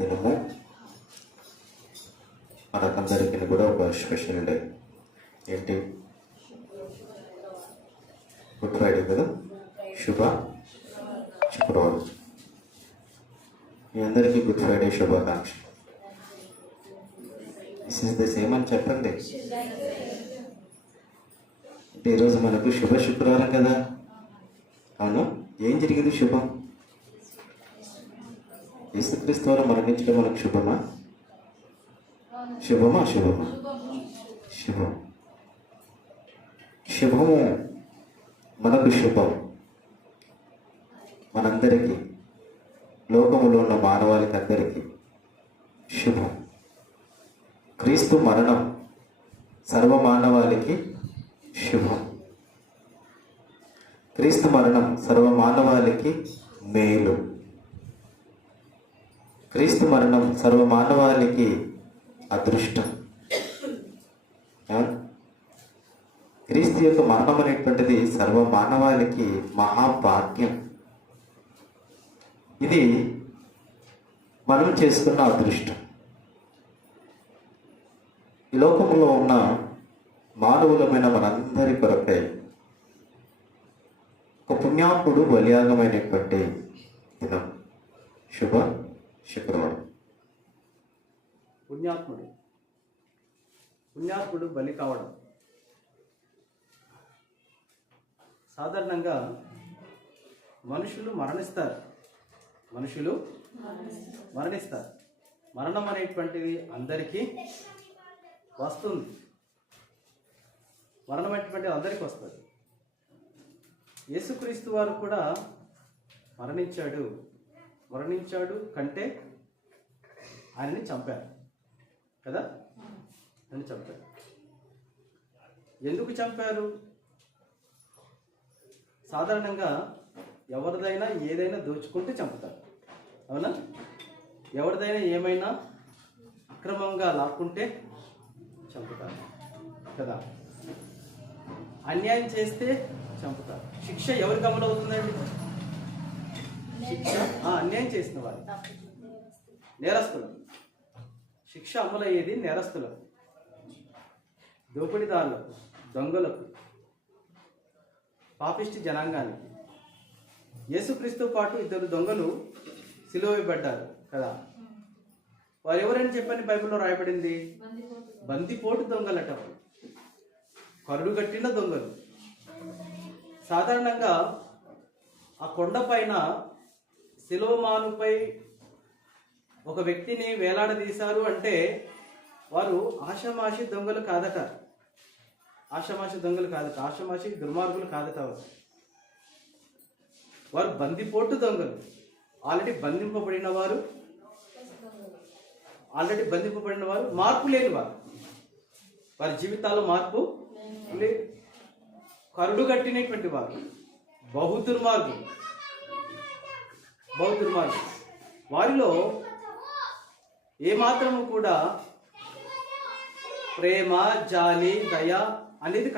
దినము మనకందరికీ కూడా ఒక స్పెషల్ డే. ఏంటి? గుడ్ ఫ్రైడే కదా, శుభ శుక్రవారం. మీ అందరికీ గుడ్ ఫ్రైడే శుభాకాంక్ష. దిస్ ఇస్ ద సేమ్ అని చెప్పండి. అంటే ఈరోజు మనకు శుభ శుక్రవారం కదా. అవును, ఏం జరిగింది? శుభం. యేసుక్రీస్తు వారు మరణించడం మనకు శుభమా? శుభమా శుభమా? శుభం. శుభము మనకు శుభం. మనందరికీ, లోకములో ఉన్న మానవాళికి అందరికీ శుభం. క్రీస్తు మరణం సర్వమానవాళికి శుభం. క్రీస్తు మరణం సర్వమానవాళికి మేలు. క్రీస్తు మరణం సర్వమానవాళికి అదృష్టం. క్రీస్తు యొక్క మరణం అనేటువంటిది సర్వమానవాళికి మహాభాగ్యం. ఇది మనం చేసుకున్న అదృష్టం. ఈ లోకంలో ఉన్న మానవులమైన మనందరి కొరకై ఒక పుణ్యాత్ముడు బలియాగమైనటువంటి దినం శుభ శుక్రవారం. పుణ్యాత్ముడు బలి కావడం. సాధారణంగా మనుషులు మరణిస్తారు. మరణం అనేటువంటిది అందరికీ వస్తుంది. మరణం అనేటువంటిది అందరికీ వస్తుంది. యేసుక్రీస్తు వారు కూడా మరణించాడు కంటే ఆయనని చంపారు కదా. ఆయన చంపారు. ఎందుకు చంపారు? సాధారణంగా ఎవరిదైనా ఏదైనా దోచుకుంటే చంపుతారు, అవునా? ఎవరిదైనా ఏమైనా అక్రమంగా లాక్కుంటే చంపుతారు కదా. అన్యాయం చేస్తే చంపుతారు. శిక్ష ఎవరికి అమలు అవుతుందండి? శిక్ష అన్యాయం చేసిన వారు, నేరస్తులు. శిక్ష అమలయ్యేది నేరస్తులకు, దోపిడీదారులకు, దొంగలకు, పాపిష్టి జనాంగానికి. యేసుక్రీస్తు పాటు 2 దొంగలు సిలువ వేయబడ్డారు కదా. వారు ఎవరైనా చెప్పని బైబిల్లో రాయబడింది? బందిపోటు దొంగలట, కరుడు కట్టిన దొంగలు. సాధారణంగా ఆ కొండపైన సిలువమానుపై ఒక వ్యక్తిని వేలాడదీశారు అంటే వారు ఆషామాషి దొంగలు కాదట. ఆషామాషి దుర్మార్గులు కాదట. వారు బందిపోటు దొంగలు. ఆల్రెడీ బంధింపబడిన వారు, మార్పు లేని వారు. వారి జీవితాల్లో మార్పు లేదు. కరుడు కట్టినటువంటి వారు, బహు దుర్మార్గులు. వారిలో ఏమాత్రము కూడా ప్రేమ, జాలి, దయ అనేది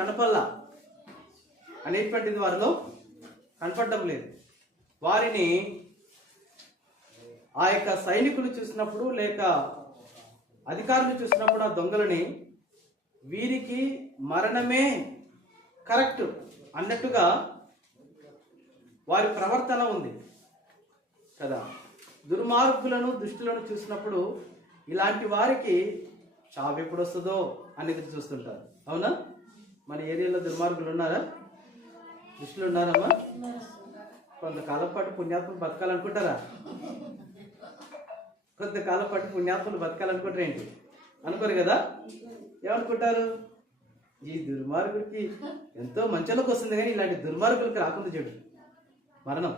అనేటువంటిది వారిలో కనపడడం లేదు. వారిని ఆ యొక్క సైనికులు చూసినప్పుడు, లేక అధికారులు చూసినప్పుడు, ఆ దొంగలని వీరికి మరణమే కరెక్ట్ అన్నట్టుగా వారి ప్రవర్తన ఉంది కదా. దుర్మార్గులను, దుష్టులను చూసినప్పుడు ఇలాంటి వారికి చావు ఎప్పుడు వస్తుందో అనేది చూస్తుంటారు, అవునా? మన ఏరియాలో దుర్మార్గులు ఉన్నారా? దుష్టులు ఉన్నారమ్మా? కొంతకాలం పాటు పుణ్యాత్మలు బతకాలనుకుంటారా? కొంతకాలం పాటు పుణ్యాత్మలు బతకాలనుకుంటారు ఏంటి? అనుకోరు కదా. ఏమనుకుంటారు? ఈ దుర్మార్గుడికి ఎంతో మంచిలోకి వస్తుంది కానీ ఇలాంటి దుర్మార్గులకి రాకుండా చూడు మరణం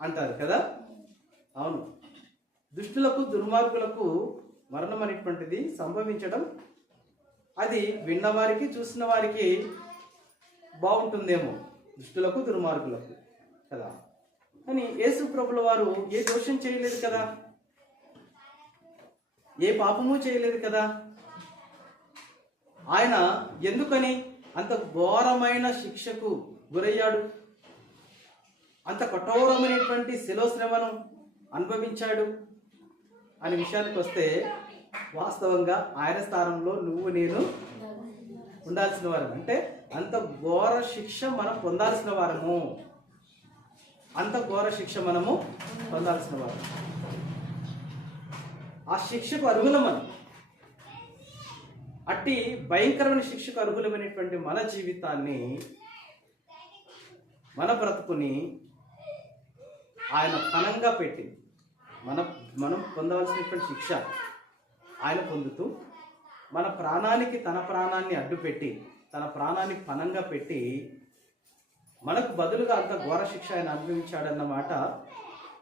అంటారు కదా. అవును, దుష్టులకు, దుర్మార్గులకు మరణం అనేటువంటిది సంభవించడం, అది విన్నవారికి, చూసిన వారికి బాగుంటుందేమో, దుష్టులకు, దుర్మార్గులకు కదా. కానీ యేసు ప్రభుల వారు ఏ దోషం చేయలేదు కదా, ఏ పాపము చేయలేదు కదా. ఆయన ఎందుకని అంత ఘోరమైన శిక్షకు గురయ్యాడు? అంత కఠోరమైనటువంటి శిలో శ్రమను అనుభవించాడు. అనే విషయానికి వస్తే వాస్తవంగా ఆయన స్థానంలో నువ్వు నేను ఉండాల్సిన వారం. అంటే అంత ఘోర శిక్ష మనం పొందాల్సిన వారము, అంత ఘోర శిక్ష మనము పొందాల్సిన వారం. ఆ శిక్షకు అర్హులం మనం. అట్టి భయంకరమైన శిక్షకు అర్హులమైనటువంటి మన జీవితాన్ని, మన బ్రతుకుని ఆయన పణంగా పెట్టి మనం పొందవలసినటువంటి శిక్ష ఆయన పొందుతూ మన ప్రాణానికి తన ప్రాణాన్ని అడ్డుపెట్టి, తన ప్రాణాన్ని పణంగా పెట్టి మనకు బదులుగా అంత ఘోర శిక్ష ఆయన అనుభవించాడన్నమాట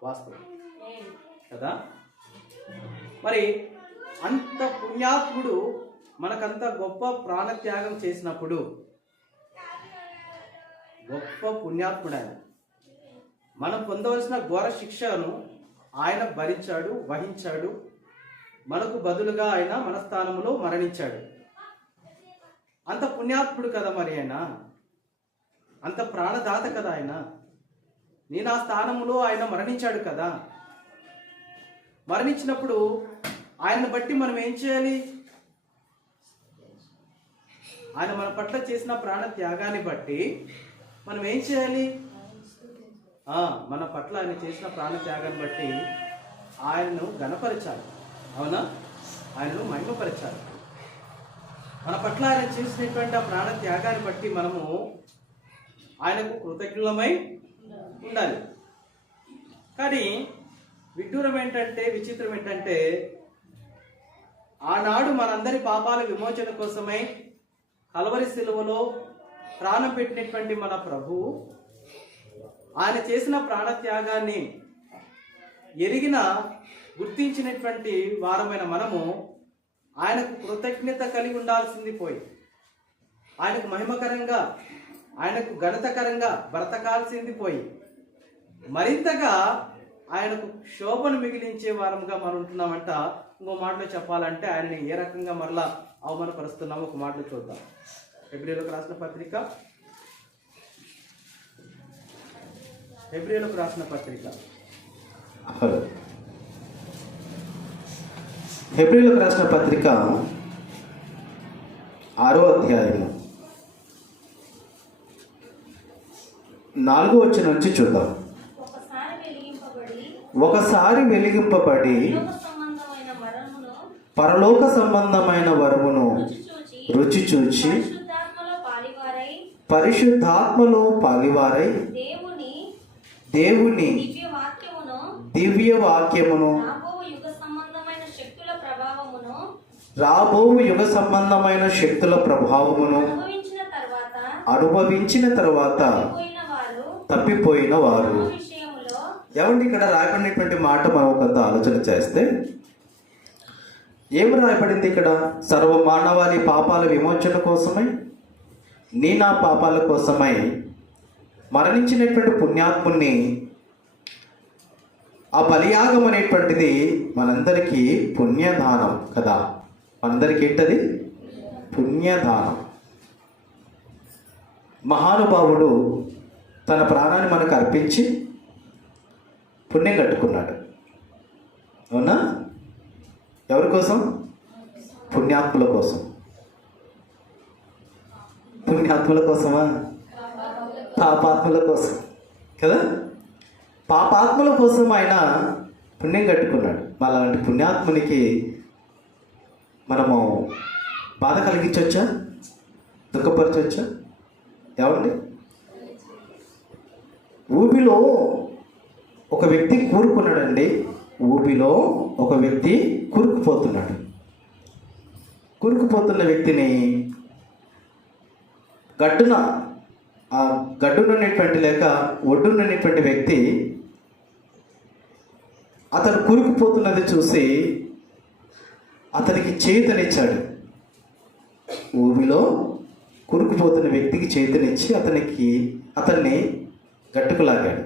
వాస్తవం కదా. మరి అంత పుణ్యాత్ముడు మనకంత గొప్ప ప్రాణత్యాగం చేసినప్పుడు, గొప్ప పుణ్యాత్ముడు ఆయన, మనం పొందవలసిన ఘోర శిక్షను ఆయన భరించాడు, వహించాడు. మనకు బదులుగా ఆయన మన స్థానంలో మరణించాడు. అంత పుణ్యాత్ముడు కదా మరి ఆయన, అంత ప్రాణదాత కదా ఆయన. నేను ఆ స్థానంలో ఆయన మరణించాడు కదా. మరణించినప్పుడు ఆయనను బట్టి మనం ఏం చేయాలి? ఆయన మన పట్ల చేసిన ప్రాణ త్యాగాన్ని బట్టి మనం ఏం చేయాలి? మన పట్ల ఆయన చేసిన ప్రాణ త్యాగాన్ని బట్టి ఆయనను ఘనపరచాలి. అవునా? ఆయనను మహిమపరచాలి. మన పట్ల ఆయన చేసినటువంటి ఆ ప్రాణ త్యాగాన్ని బట్టి మనము ఆయనకు కృతజ్ఞులమై ఉండాలి. కానీ విడ్డూరం ఏంటంటే, విచిత్రం ఏంటంటే, ఆనాడు మనందరి పాపాల విమోచన కోసమై కల్వరి శిలువలో ప్రాణం పెట్టినటువంటి మన ప్రభువు ఆయన చేసిన ప్రాణత్యాగాన్ని ఎరిగిన, గుర్తించినటువంటి వారమైన మనము ఆయనకు కృతజ్ఞత కలిగి ఉండాల్సింది పోయి, ఆయనకు మహిమకరంగా, ఆయనకు ఘనతకరంగా బ్రతకాల్సింది పోయి, మరింతగా ఆయనకు శోభను మిగిలించే వారంగా మనం ఉంటున్నామంట. ఇంకో మాటలో చెప్పాలంటే ఆయనని ఏ రకంగా మరలా అవమానపరుస్తున్నామో ఒక మాటలో చూద్దాం. హెబ్రీయులకు రాసిన పత్రిక, హెబ్రీయులకు రాసిన పత్రిక, హెబ్రీయులకు రాసిన పత్రిక 6వ అధ్యాయము 4వ వచనం నుంచి చూద్దాం. ఒకసారి వెలిగింపబడి పరలోక సంబంధమైన వరమును రుచి చూచి పరిశుద్ధాత్మలో పాలివారై దేవుని దివ్య వాక్యమును రాబోవు యుగ సంబంధమైన శక్తుల ప్రభావమును అనుభవించిన తర్వాత తప్పిపోయిన వారు. ఏమండి, ఇక్కడ రాయబడినటువంటి మాట మనం కొంత ఆలోచన చేస్తే ఏం రాయబడింది ఇక్కడ? సర్వ మానవాళి పాపాల విమోచన కోసమై, నా పాపాల కోసమై మరణించినటువంటి పుణ్యాత్ముని ఆ బలియాగం అనేటువంటిది మనందరికీ పుణ్యదానం కదా. మనందరికీ ఏంటది? పుణ్యదానం. మహానుభావుడు తన ప్రాణాన్ని మనకు అర్పించి పుణ్యం కట్టుకున్నాడు. అవునా? ఎవరి కోసం? పుణ్యాత్ముల కోసం. పుణ్యాత్ముల కోసమా? పాపాత్ముల కోసం కదా. పాపాత్ముల కోసం ఆయన పుణ్యం కట్టుకున్నాడు. అలాంటి పుణ్యాత్మునికి మనము బాధ కలిగించవచ్చా? దుఃఖపరచవచ్చా? ఏమండి? ఊబిలో ఒక వ్యక్తి కూరుకున్నాడండి. ఊబిలో ఒక వ్యక్తి కూరుకుపోతున్నాడు. కూరుకుపోతున్న వ్యక్తిని గడ్డునున్నటువంటి లేక ఒడ్డునున్నటువంటి వ్యక్తి అతను కూరుకుపోతున్నది చూసి అతనికి చేతనిచ్చాడు. ఊబిలో కూరుకుపోతున్న వ్యక్తికి చేతనిచ్చి అతన్ని గట్టుకు లాగాడు.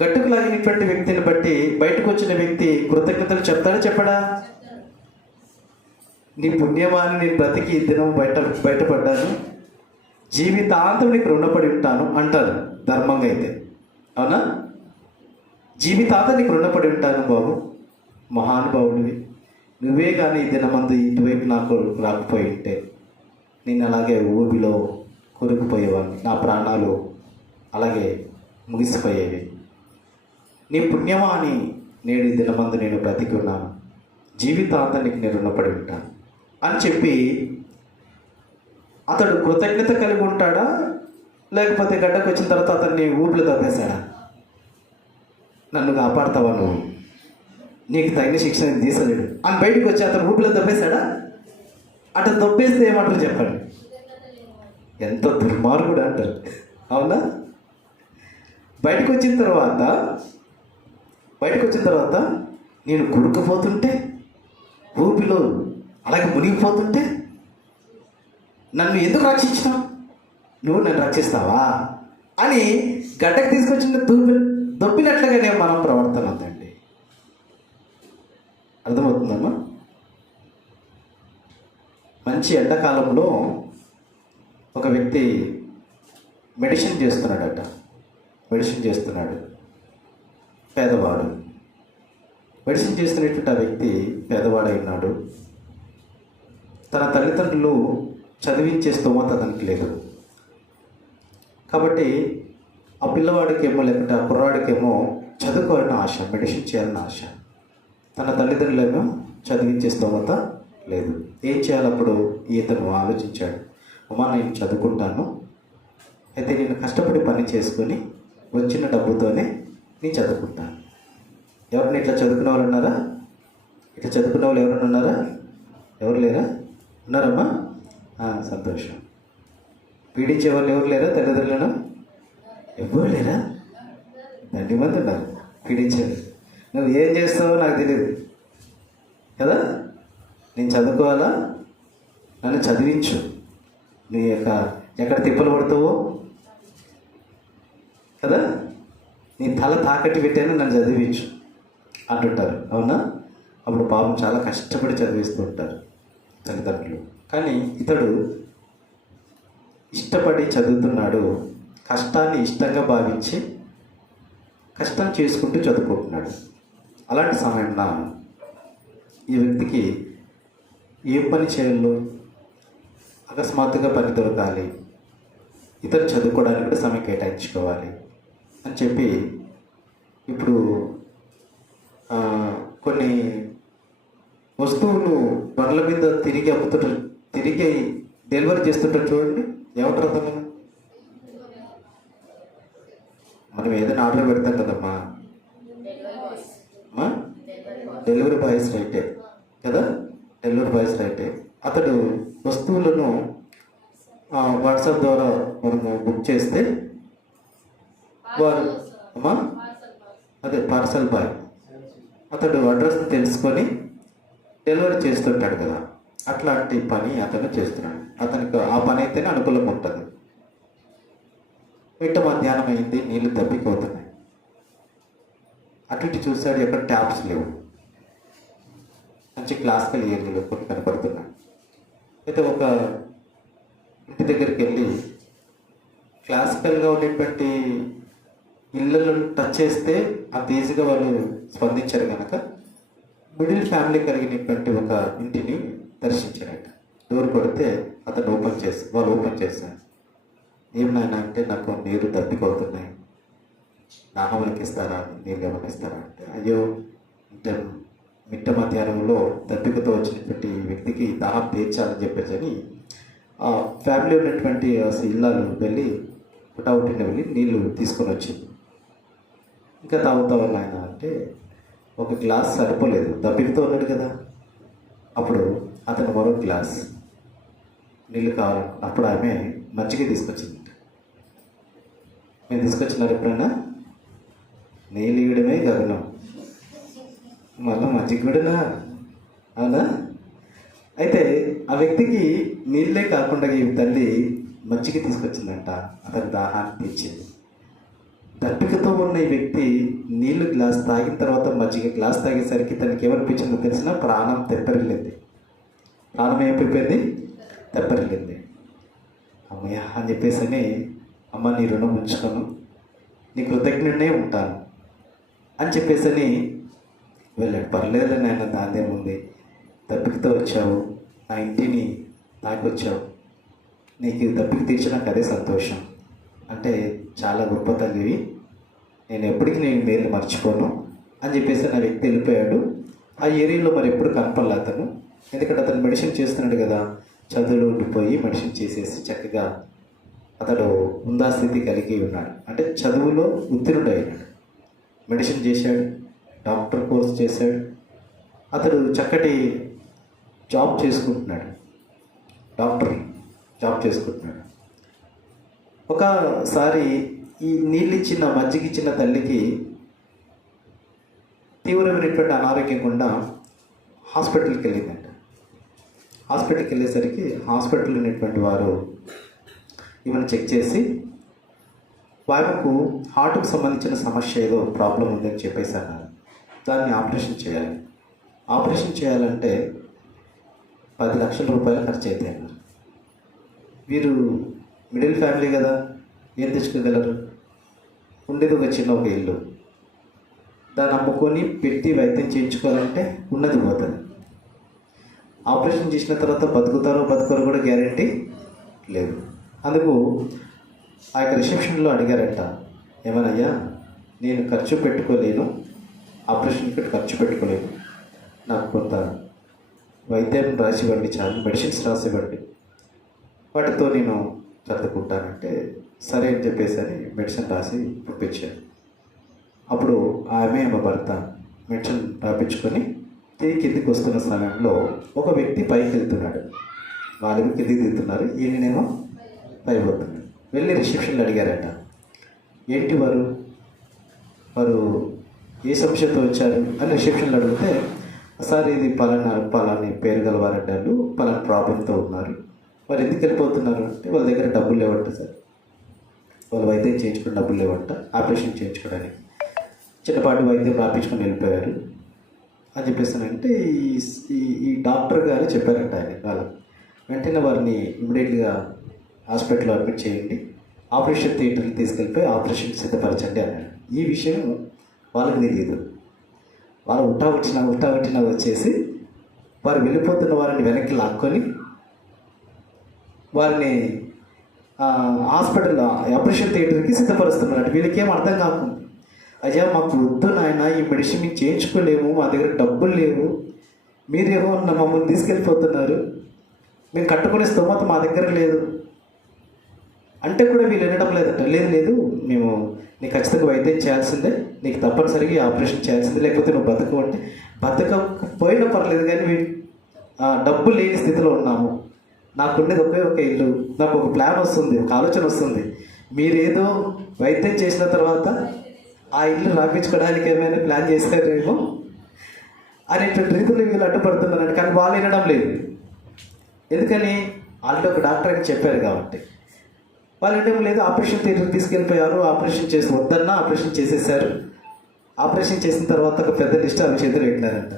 గట్టుకు లాగినటువంటి వ్యక్తిని బట్టి బయటకు వచ్చిన వ్యక్తి కృతజ్ఞతలు చెప్తాడా చెప్పడా? నీ పుణ్యమాని నేను బ్రతికి ఈ దినం బయటపడ్డాను, జీవితాంతం నీకు రుణపడి ఉంటాను అంటారు ధర్మంగా అయితే. అవునా? జీవితాంతం నీకు రుణపడి ఉంటాను బాబు, మహానుభావుడివి, నువ్వే కానీ ఈ దినమందు ఇటువైపు నాకు రాకపోయి ఉంటే నేను అలాగే ఊబిలో కొరుకుపోయేవాడిని, నా ప్రాణాలు అలాగే ముగిసిపోయేవి. నీ పుణ్యమా అని నేడు ఈ దినమందు నేను బ్రతికి ఉన్నాను, జీవితాంతానికి నేను రుణపడి ఉంటాను అని చెప్పి అతడు కృతజ్ఞత కలిగి ఉంటాడా, లేకపోతే గడ్డకు వచ్చిన తర్వాత అతన్ని ఊపిలో తప్పేశాడా? నన్ను కాపాడతావా నువ్వు, నీకు తగిన శిక్షణ తీసలేడు అని బయటకు వచ్చి అతను ఊపిలో తప్పేశాడా? అటు తప్పేస్తే ఏమంటారు చెప్పండి? ఎంత దుర్మార్గుడు అంటారు, అవునా? బయటకు వచ్చిన తర్వాత నేను కొడుకుపోతుంటే, ఊపిలో అలాగే మునిగిపోతుంటే నన్ను ఎందుకు రక్షించినావు, నువ్వు నన్ను రక్షిస్తావా అని గడ్డకు తీసుకొచ్చిన దొబ్బినట్లుగానే మనం ప్రవర్తన ఉందండి. అర్థమవుతుందమ్మా? మంచి ఎండాకాలంలో ఒక వ్యక్తి మెడిసిన్ చేస్తున్నాడు, పేదవాడు. మెడిసిన్ చేస్తున్నటువంటి ఆ వ్యక్తి పేదవాడై ఉన్నాడు. తన తల్లిదండ్రులు చదివించే స్తోమత అతనికి లేదు. కాబట్టి ఆ పిల్లవాడికేమో లేకుంటే ఆ కుర్రాడికేమో చదువుకోవాలని ఆశ, మెడిసిన్ చేయాలని ఆశ. తన తల్లిదండ్రులేమో చదివించే స్తోమత లేదు. ఏం చేయాలప్పుడు ఇతను ఆలోచించాడు, అమ్మా నేను చదువుకుంటాను, అయితే నేను కష్టపడి పని చేసుకొని వచ్చిన డబ్బుతోనే నేను చదువుకుంటాను. ఎవరిని ఇట్లా చదువుకునే వాళ్ళు ఉన్నారా? ఇట్లా చదువుకునే వాళ్ళు ఎవరైనా ఉన్నారా? ఎవరు లేరా? ఉన్నారమ్మా? సంతోషం. పీడించే వాళ్ళు ఎవరు లేరా? తల్లిదండ్రులను ఎవరు లేరా? దండి మంది ఉన్నారు పీడించేవాళ్ళు. నువ్వు ఏం చేస్తావో నాకు తెలియదు కదా, నేను చదువుకోవాలా, నన్ను చదివించు, నీ యొక్క ఎక్కడ తిప్పలు పడతావో కదా, నీ తల తాకట్టు పెట్టాను, నన్ను చదివించు అంటుంటారు, అవునా? అప్పుడు పాపం చాలా కష్టపడి చదివిస్తూ ఉంటారు తల్లిదండ్రులు. కానీ ఇతడు ఇష్టపడి చదువుతున్నాడు, కష్టాన్ని ఇష్టంగా భావించి కష్టం చేసుకుంటూ చదువుకుంటున్నాడు. అలాంటి సమయంలో ఈ వ్యక్తికి ఏ పని చేయాలో, అకస్మాత్తుగా పని దొరకాలి, ఇతరు చదువుకోవడానికి కూడా సమయం కేటాయించుకోవాలి అని చెప్పి ఇప్పుడు కొన్ని వస్తువులు బండ్ల మీద తిరిగి అమ్ముతుంటారు, తిరిగి డెలివరీ చేస్తుంటారు చూడండి, ఏమంటారు అతను? మనం ఏదైనా ఆర్డర్ పెడతాం కదమ్మా, డెలివరీ బాయ్స్ రైటే కదా, డెలివరీ బాయ్స్ రైటే. అతడు వస్తువులను వాట్సాప్ ద్వారా మనము బుక్ చేస్తే వారు అమ్మా అదే పార్సల్ బాయ్ అతడు అడ్రస్ తెలుసుకొని డెలివరీ చేస్తుంటాడు కదా, అట్లాంటి పని అతను చేస్తున్నాడు. అతనికి ఆ పని అయితేనే అనుకూలంగా ఉంటుంది. మిట్ట మధ్యాహ్నం అయింది, నీళ్లు తప్పిపోతున్నాయి. అటు ఇటు చూశాడు, ఎక్కడ ట్యాప్స్ లేవు, మంచి క్లాసికల్ ఏరియాలో కొన్ని కనపడుతున్నాయి. అయితే ఒక ఇంటి దగ్గరికి వెళ్ళి క్లాసికల్గా ఉండేటువంటి ఇళ్ళను టచ్ చేస్తే అంత ఈజీగా వాళ్ళు స్పందించారు కనుక మిడిల్ ఫ్యామిలీ కలిగినటువంటి ఒక ఇంటిని దర్శించారట. డోర్ కొడితే అతను వాళ్ళు ఓపెన్ చేశారు. ఏమన్నా అంటే నాకు నీరు దప్పికవుతున్నాయి, దాహంకి ఇస్తారా, నీళ్ళు ఏమైనా ఇస్తారా అంటే, అయ్యో అంటే మిట్ట మధ్యాహ్నంలో దప్పికతో వచ్చినటువంటి వ్యక్తికి దాహం తీర్చాలని చెప్పేసి ఆ ఫ్యామిలీ ఉన్నటువంటి ఇళ్ళను వెళ్ళి పుటావుటిని వెళ్ళి నీళ్ళు తీసుకొని వచ్చింది. ఇంకా తాగుతావని ఆయన అంటే ఒక గ్లాస్ సరిపోలేదు, దప్పికతో ఉన్నాడు కదా. అప్పుడు అతను మరో గ్లాస్ నీళ్ళు కావాలి. అప్పుడు ఆమె మజ్జిగ తీసుకొచ్చింది. మీరు తీసుకొచ్చినారు ఎప్పుడైనా? నీళ్ళు ఇవ్వడమే గగనం, మళ్ళీ మజ్జిగ కూడానా, అవునా? అయితే ఆ వ్యక్తికి నీళ్ళే కాకుండా ఈ తల్లి మజ్జిగ తీసుకొచ్చిందంట, అతని దాహాన్ని తీర్చింది. దప్పికతో ఉన్న ఈ వ్యక్తి నీళ్ళు గ్లాస్ తాగిన తర్వాత మజ్జిగ గ్లాస్ తాగేసరికి తనకి ఏమనిపించిందో తెలిసిన ప్రాణం తెప్పరిల్లింది. ప్రాణం ఏమైపోయింది? తెప్పరిల్లింది. అమ్మయ్య అని చెప్పేసి, అమ్మ నీ రుణం ఉంచుకోను, నీ కృతజ్ఞుడే ఉంటాను అని చెప్పేసి వెళ్ళాడు. పర్లేదు నాయన, దాందేముంది, దప్పికతో వచ్చావు, నా ఇంటిని తాకొచ్చావు, నీకు దప్పిక తీర్చినాక అదే సంతోషం అంటే చాలా గొప్ప తల్లివి, నేను ఎప్పటికీ నేను మేలు మర్చిపోను అని చెప్పేసి నా వ్యక్తి వెళ్ళిపోయాడు. ఆ ఏరియాలో మరి ఎప్పుడు కనపడలే అతను, ఎందుకంటే అతను మెడిసిన్ చేస్తున్నాడు కదా, చదువులో ఉండిపోయి మెడిసిన్ చేసేసి చక్కగా అతడు ఉందాస్థితి కలిగి ఉన్నాడు. అంటే చదువులో ఉత్తీర్ణుడు అయినాడు, మెడిసిన్ చేశాడు, డాక్టర్ కోర్స్ చేశాడు, అతడు చక్కటి జాబ్ చేసుకుంటున్నాడు, డాక్టర్ జాబ్ చేసుకుంటున్నాడు. ఒకసారి ఈ నీళ్ళు ఇచ్చిన మజ్జిగ ఇచ్చిన తల్లికి తీవ్రమైనటువంటి అనారోగ్యం గుండా హాస్పిటల్కి వెళ్ళిందంట. హాస్పిటల్కి వెళ్ళేసరికి హాస్పిటల్లో ఉన్నటువంటి వారు ఈమెను చెక్ చేసి వారికి హార్ట్కు సంబంధించిన సమస్య ఏదో ప్రాబ్లం ఉందని చెప్పేసి అన్నారు. దాన్ని ఆపరేషన్ చేయాలి. ఆపరేషన్ చేయాలంటే 10 లక్షల రూపాయలు ఖర్చు అవుతాయి అన్నారు. వీరు మిడిల్ ఫ్యామిలీ కదా, ఏం తెచ్చుకోగలరు? ఉండేది ఒక చిన్న ఒక ఇల్లు, దాన్ని అమ్ముకొని పెట్టి వైద్యం చేయించుకోవాలంటే ఉన్నది పోతుంది. ఆపరేషన్ చేసిన తర్వాత బతుకుతారో బతుకోరో కూడా గ్యారంటీ లేదు. అందుకు ఆ యొక్క రిసెప్షన్లో అడిగారట, ఏమనయ్యా నేను ఖర్చు పెట్టుకోలేను, ఆపరేషన్కి ఖర్చు పెట్టుకోలేను, నాకు కొంత వైద్యం రాసివ్వండి, చాలు మెడిసిన్స్ రాసివ్వండి, వాటితో నేను సర్దుకుంటానంటే సరే అని చెప్పేసి అని మెడిసిన్ రాసి పంపించాను. అప్పుడు ఆమె భర్త మెడిసిన్ రాపించుకొని తిరిగి కిందికి వస్తున్న సమయంలో ఒక వ్యక్తి పైకి వెళ్తున్నాడు, వాళ్ళు కిందికి దిగుతున్నారు, ఈయననేమో పైకి పోతున్నాడు. వెళ్ళి రిసెప్షన్లో అడిగారట, ఏంటి వారు ఏ సమస్యతో వచ్చారు అని రిసెప్షన్లో అడిగితే, సార్ ఇది పలాని పేరు గలవారంటారు, పలాని ప్రాబ్లంతో ఉన్నారు, వారు ఎందుకు వెళ్ళిపోతున్నారు అంటే వాళ్ళ దగ్గర డబ్బులు లేవంట సార్, వాళ్ళు వైద్యం చేయించుకుని డబ్బులు లేవంట, ఆపరేషన్ చేయించుకోవడానికి చిన్నపాటి వైద్యం రాపించుకొని వెళ్ళిపోయారు అని చెప్పేసానంటే ఈ డాక్టర్ గారు చెప్పారంట ఆయన వాళ్ళకి. వెంటనే వారిని ఇమ్మీడియట్గా హాస్పిటల్లో అడ్మిట్ చేయండి, ఆపరేషన్ థియేటర్కి తీసుకెళ్ళిపోయి ఆపరేషన్ సిద్ధపరచండి అన్నాడు. ఈ విషయం వాళ్ళకి తెలియదు. వాళ్ళు ఉట్టా వచ్చేసి వారు వెళ్ళిపోతున్న వారిని వెనక్కి లాక్కొని వారిని హాస్పిటల్ ఆపరేషన్ థియేటర్కి సిద్ధపరుస్తున్నారు. వీళ్ళకి ఏం అర్థం కాకుండా, అయ్యా మాకు వద్దు నాయన, ఈ మెడిసిన్ మీకు చేయించుకోలేము, మా దగ్గర డబ్బులు లేవు, మీరేమో మమ్మల్ని తీసుకెళ్ళిపోతున్నారు, మేము కట్టుకునే స్తోమత మా దగ్గర లేదు అంటే కూడా వీళ్ళు వినడం లేదట. లేదు మేము నీకు ఖచ్చితంగా వైద్యం చేయాల్సిందే, నీకు తప్పనిసరిగా ఆపరేషన్ చేయాల్సిందే, లేకపోతే నువ్వు బతుకు అంటే బతకపోయినా పర్లేదు కానీ డబ్బు లేని స్థితిలో ఉన్నాము, నాకుండేది ఒకే ఒక ఇల్లు, నాకు ఒక ప్లాన్ వస్తుంది, ఒక ఆలోచన వస్తుంది, మీరేదో వైద్యం చేసిన తర్వాత ఆ ఇల్లు రాపించుకోవడానికి ఏమైనా ప్లాన్ చేస్తారేమో అనేటువంటి రీతిలో వీళ్ళు అడ్డుపడుతున్నారంట. కానీ వాళ్ళు వినడం లేదు, ఎందుకని ఆల్రెడీ ఒక డాక్టర్ అని చెప్పారు కాబట్టి. వాళ్ళు వినడం లేదు. ఆపరేషన్ థియేటర్కి తీసుకెళ్ళిపోయారు, ఆపరేషన్ చేసి వద్దన్నా ఆపరేషన్ చేసేసారు. ఆపరేషన్ చేసిన తర్వాత ఒక పెద్ద లిస్ట్ అవి చేతులు పెట్టినారంట.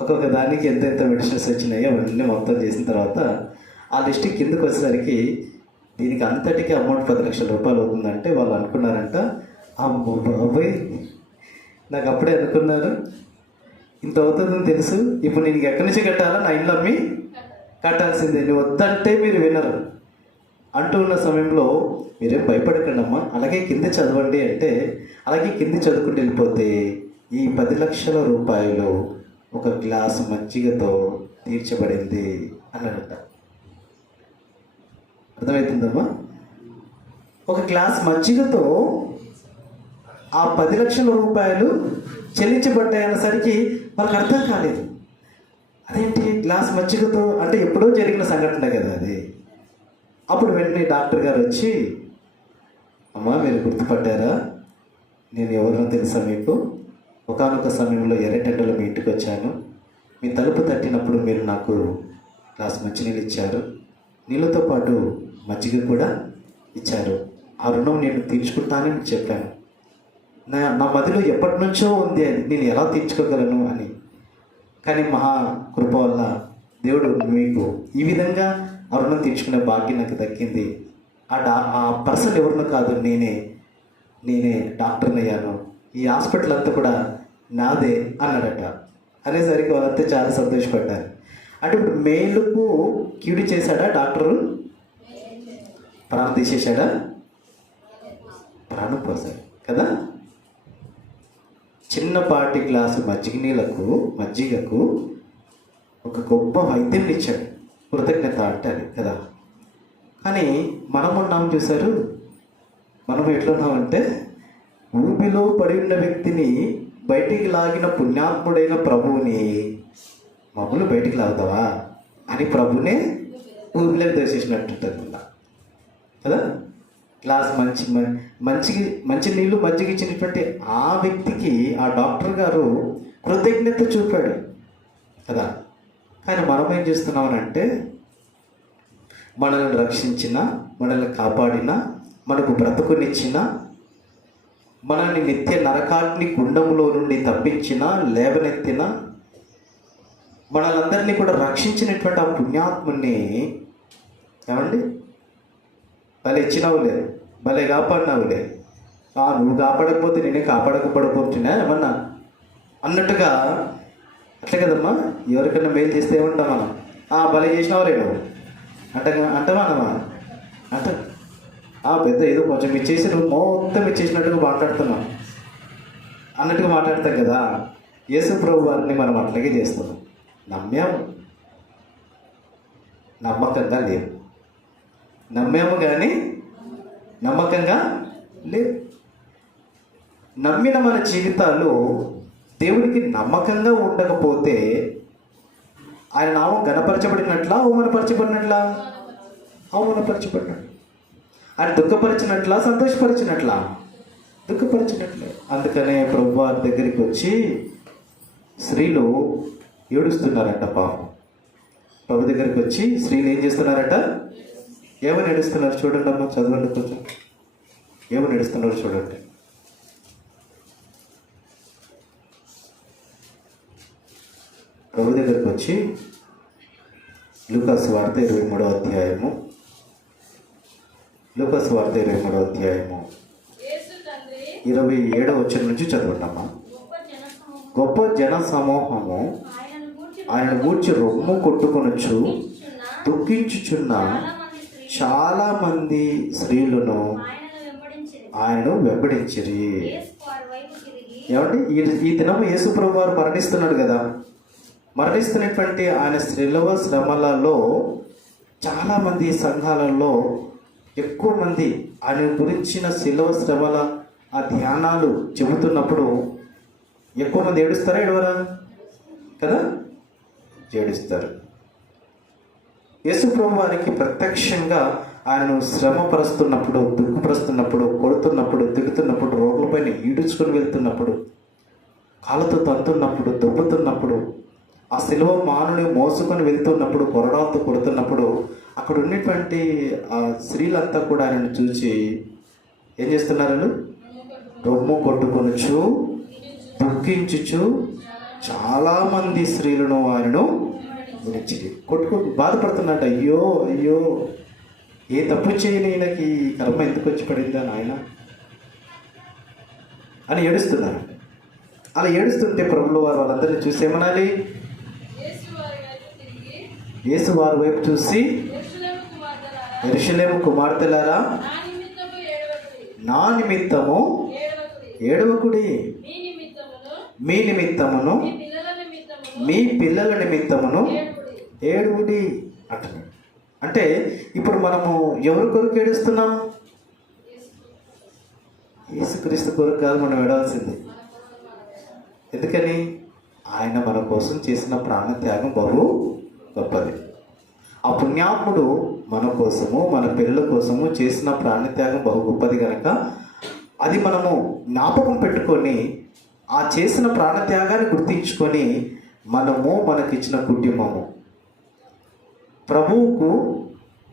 ఒక్కొక్క దానికి ఎంత మెడిసిన్స్ వచ్చినాయో అవన్నీ మొత్తం చేసిన తర్వాత ఆ లిస్ట్ కిందకు వచ్చేసరికి దీనికి అంతటికీ అమౌంట్ 10 లక్షల రూపాయలు అవుతుందంటే వాళ్ళు అనుకున్నారంట, అబ్బాయి నాకు అప్పుడే అనుకున్నారు ఇంత అవుతుందని తెలుసు, ఇప్పుడు నేను ఎక్కడి నుంచి కట్టాలా, నా ఇల్లు అమ్మి కట్టాల్సిందే, నువ్వు వద్దంటే మీరు వినరు అంటూ ఉన్న సమయంలో మీరేం భయపడకండి అమ్మా, అలాగే కింద చదవండి అంటే అలాగే కింద చదువుకుంటూ వెళ్ళిపోతే ఈ 10 లక్షల రూపాయలు ఒక గ్లాసు మజ్జిగతో తీర్చబడింది అన్నాడంట. అర్థమవుతుందమ్మా? ఒక గ్లాస్ మజ్జిగతో ఆ 10 లక్షల రూపాయలు చెల్లించబడ్డాయనేసరికి వాళ్ళకి అర్థం కాలేదు. అదేంటి గ్లాస్ మజ్జిగతో అంటే ఎప్పుడో జరిగిన సంఘటన కదా అది. అప్పుడు వెంటనే డాక్టర్ గారు వచ్చి, అమ్మా మీరు గుర్తుపట్టారా, నేను ఎవరినో తెలుసా మీకు, ఒకానొక సమయంలో ఎర్రటెండలో మీ ఇంటికి వచ్చాను, మీ తలుపు తట్టినప్పుడు మీరు నాకు గ్లాస్ మంచినీళ్ళు ఇచ్చారు, నీళ్ళతో పాటు మజ్జిగ కూడా ఇచ్చారు, ఆ రుణం నేను తీర్చుకుంటానని చెప్పాను, నా మదిలో ఎప్పటి నుంచో ఉంది అది, నేను ఎలా తీర్చుకోగలను అని. కానీ మహా కృప వల్ల దేవుడు మీకు ఈ విధంగా ఆ రుణం తీర్చుకునే భాగ్యం నాకు దక్కింది. ఆ పర్సన్ ఎవరినో కాదు, నేనే డాక్టర్ని అయ్యాను, ఈ హాస్పిటల్ అంతా కూడా నాదే అన్నాడట. అనేసరికి వాళ్ళంతా చాలా సంతోషపడ్డారు. అంటే ఇప్పుడు మేలుకు కీడు చేశాడా డాక్టరు? ప్రాణం తీసేశాడా? ప్రాణం పోసాడు కదా. చిన్నపాటి గ్లాసు మజ్జిగకు ఒక గొప్ప వైద్యం ఇచ్చాడు. కృతజ్ఞత అంటారు కదా. కానీ మనం ఉన్నాం చూశారు, మనం ఎట్లున్నామంటే ఊబిలో పడి ఉన్న వ్యక్తిని బయటికి లాగిన పుణ్యాత్ముడైన ప్రభువుని మమ్మల్ని బయటికి లాగుతావా అని ప్రభునే ఊబిలోకి దోసేసినట్టుంటుంది కదా. గ్లాస్ మంచి నీళ్ళు మజ్జిగ ఇచ్చినటువంటి ఆ వ్యక్తికి ఆ డాక్టర్ గారు కృతజ్ఞత చూపాడు కదా. కానీ మనం ఏం చేస్తున్నామనంటే మనల్ని రక్షించిన, మనల్ని కాపాడిన, మనకు బ్రతుకునిచ్చిన, మనల్ని నిత్య నరకాగ్ని గుండంలో నుండి తప్పించిన, లేవనెత్తిన, మనలందరినీ కూడా రక్షించినటువంటి ఆ పుణ్యాత్ముని ఏమండి భలే ఇచ్చినావులే, భలే కాపాడినావులే, నువ్వు కాపాడకపోతే నేనే కాపాడకపోతున్నా ఏమన్నా అన్నట్టుగా. అట్లే కదమ్మా, ఎవరికైనా మేలు చేస్తే ఏమంటాం మనం? భలే చేసినావులే నువ్వు అంటావా? అంటే పెద్ద ఏదో కొంచెం ఇచ్చేసి నువ్వు మొత్తం ఇచ్చేసినట్టుగా మాట్లాడుతున్నావు అన్నట్టుగా మాట్లాడతాం కదా. యేసు ప్రభు వారిని మనం అట్లాగే చేస్తున్నాం. నమ్మాము, నమ్మకంగా లేవు. నమ్మాము కానీ నమ్మకంగా లేవు. నమ్మిన మన జీవితాలు దేవుడికి నమ్మకంగా ఉండకపోతే ఆయన నామం ఘనపరచబడినట్లా, అవమానపరచబడినట్లా? అవమానపరచబడినట్లు. ఆయన దుఃఖపరిచినట్లా, సంతోషపరిచినట్లా? దుఃఖపరిచినట్లే. అందుకనే ప్రభు వారి దగ్గరికి వచ్చి స్త్రీలు ఏడుస్తున్నారట. పాపం ప్రభు దగ్గరికి వచ్చి స్త్రీలు ఏం చేస్తున్నారట? ఏమని ఏడుస్తున్నారు చూడండి అమ్మ, చదవండి కొంచెం. ఏమని ఏడుస్తున్నారు చూడండి. ప్రభు దగ్గరికి వచ్చి లూకాసు వార్త 23వ అధ్యాయము 27వ వచనం నుంచి చదవండమ్మా. గొప్ప జన సమూహము ఆయన గూర్చి రొమ్ము కొట్టుకొనొచ్చు దుఃఖించుచున్న చాలా మంది స్త్రీలను ఆయనను వెంబడించిరి. ఏమంటే ఈ దినం యేసు ప్రభు వారు మరణిస్తున్నాడు కదా. మరణిస్తున్నటువంటి ఆయన శిలువ శ్రమలలో చాలామంది సంఘాలలో ఎక్కువ మంది ఆయన గురించిన శిలువ శ్రమల ఆ ధ్యానాలు చెబుతున్నప్పుడు ఎక్కువ మంది ఏడుస్తారా, ఏడవరా కదా? ఏడుస్తారు. యేసు ప్రభు వారికి ప్రత్యక్షంగా ఆయనను శ్రమపరుస్తున్నప్పుడు, దుఃఖపరుస్తున్నప్పుడు, కొడుతున్నప్పుడు, తిడుతున్నప్పుడు, రోగులపైన ఈడుచుకొని వెళ్తున్నప్పుడు, కాళ్ళతో తంతున్నప్పుడు, దొబ్బుతున్నప్పుడు, ఆ శిలువ మానుని మోసుకొని వెళ్తున్నప్పుడు, కొరడాలతో కొడుతున్నప్పుడు అక్కడ ఉన్నటువంటి ఆ స్త్రీలంతా కూడా ఆయనను చూసి ఏం చేస్తున్నారు? రొమ్ము కొట్టుకొనుచు దుఃఖించుచు చాలామంది స్త్రీలను ఆయనను గురించి బాధపడుతున్నట్టు. అయ్యో అయ్యో, ఏ తప్పు చేయని ఈయనకి ఈ కర్మ ఎందుకు వచ్చి పడిందా నాయన అని ఏడుస్తున్నారు. అలా ఏడుస్తుంటే ప్రభువుల వారు వాళ్ళందరినీ చూసి ఏమనాలి? యేసు వారి వైపు చూసి, యెరూషలేము కుమార్తెలారా, నా నిమిత్తము ఏడవకుడి, మీ నిమిత్తమును మీ పిల్లల నిమిత్తమును ఏడువుడి అంటున్నాడు. అంటే ఇప్పుడు మనము ఎవరి కొరకు ఏడుస్తున్నాం? యేసుక్రీస్తు కొరకు కాదు మనం ఏడవలసింది. ఎందుకని? ఆయన మన కోసం చేసిన ప్రాణత్యాగం బహు గొప్పది. ఆ పుణ్యాత్ముడు మన కోసము, మన పిల్లల కోసము చేసిన ప్రాణత్యాగం బహు గొప్పది కనుక అది మనము జ్ఞాపకం పెట్టుకొని ఆ చేసిన ప్రాణత్యాగాన్ని గుర్తించుకొని మనము, మనకిచ్చిన కుటుంబము ప్రభువుకు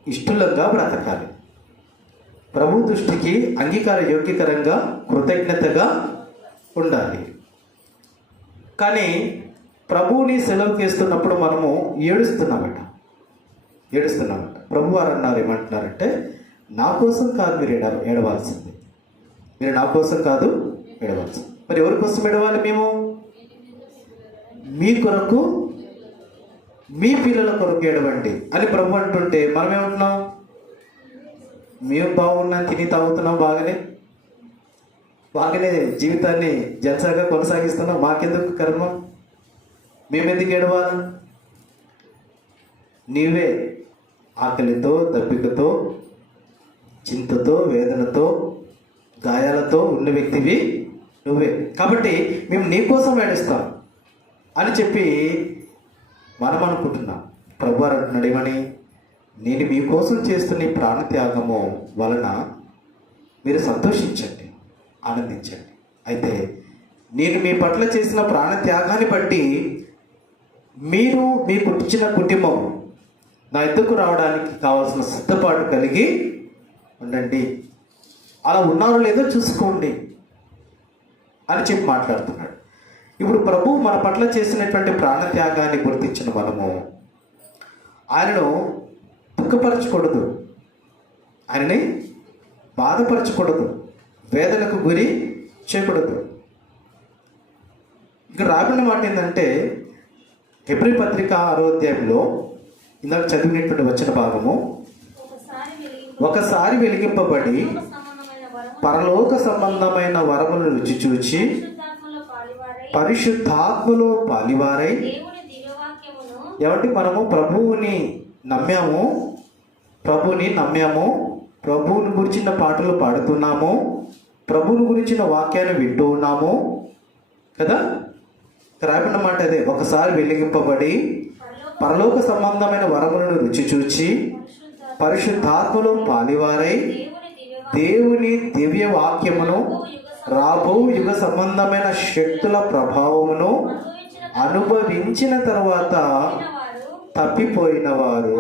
ఇష్టలంగా బ్రతకాలి. ప్రభు దృష్టికి అంగీకార యోగ్యకరంగా, కృతజ్ఞతగా ఉండాలి. కానీ ప్రభువుని సెలవుకి వేస్తున్నప్పుడు మనము ఏడుస్తున్నామట. ప్రభు వారు అన్నారు, ఏమంటున్నారంటే, నా కోసం కాదు మీరు ఏడవాల్సింది, మీరు నా కోసం కాదు ఏడవాల్సింది. మరి ఎవరి కోసం ఏడవాలి? మేము మీ కొరకు మీ పిల్లల కొరకు ఏడవండి అని ప్రభు అంటుంటే మనం ఏమంటున్నాం? మేము బాగున్నాం, తిని తాగుతున్నాం, బాగానే జీవితాన్ని జలసాగా కొనసాగిస్తున్నాం, మాకెందుకు కర్మ, మేమెందుకు ఏడవాలి? నీవే ఆకలితో, దప్పికతో, చింతతో, వేదనతో, గాయాలతో ఉన్న వ్యక్తివి నువ్వే. కాబట్టి మేము నీ కోసం ఏడుస్తాం అని చెప్పి మనం అనుకుంటున్నాం. ప్రభు అంటున్నాడు ఏమని? నేను మీకోసం చేస్తున్న ఈ ప్రాణత్యాగము వలన మీరు సంతోషించండి, ఆనందించండి. అయితే నేను మీ పట్ల చేసిన ప్రాణత్యాగాన్ని బట్టి మీరు మీ పుట్టించిన కుటుంబం నా ఎద్దుకు రావడానికి కావాల్సిన సిద్ధపాటు కలిగి ఉండండి. అలా ఉన్నారో లేదో చూసుకోండి అని చెప్పి మాట్లాడుతున్నాడు. ఇప్పుడు ప్రభు మన పట్ల చేసినటువంటి ప్రాణత్యాగాన్ని గుర్తించిన మనము ఆయనను దుఃఖపరచకూడదు, ఆయనని బాధపరచకూడదు, వేదనకు గురి చేయకూడదు. ఇక రాబడిన మాట ఏంటంటే హెబ్రీ పత్రిక 6వ అధ్యాయంలో ఇందాక చదివినటువంటి వచ్చిన భాగము, ఒకసారి వెలిగింపబడి పరలోక సంబంధమైన వరములను రుచి చూచి పరిశుద్ధాత్మలో పాలివారై, ఏమంటే మనము ప్రభువుని నమ్మాము, ప్రభువుని గురించిన పాటలు పాడుతున్నాము, ప్రభువుని గురించిన వాక్యాన్ని వింటూ ఉన్నాము కదా. రాబడిన మాట అదే, ఒకసారి వెలిగింపబడి పరలోక సంబంధమైన వరములను రుచి చూచి పరిశుద్ధాత్మలో పాలివారై దేవుని దివ్య వాక్యమును రాబో యుగ సంబంధమైన శక్తుల ప్రభావమును అనుభవించిన తర్వాత తప్పిపోయినవారు.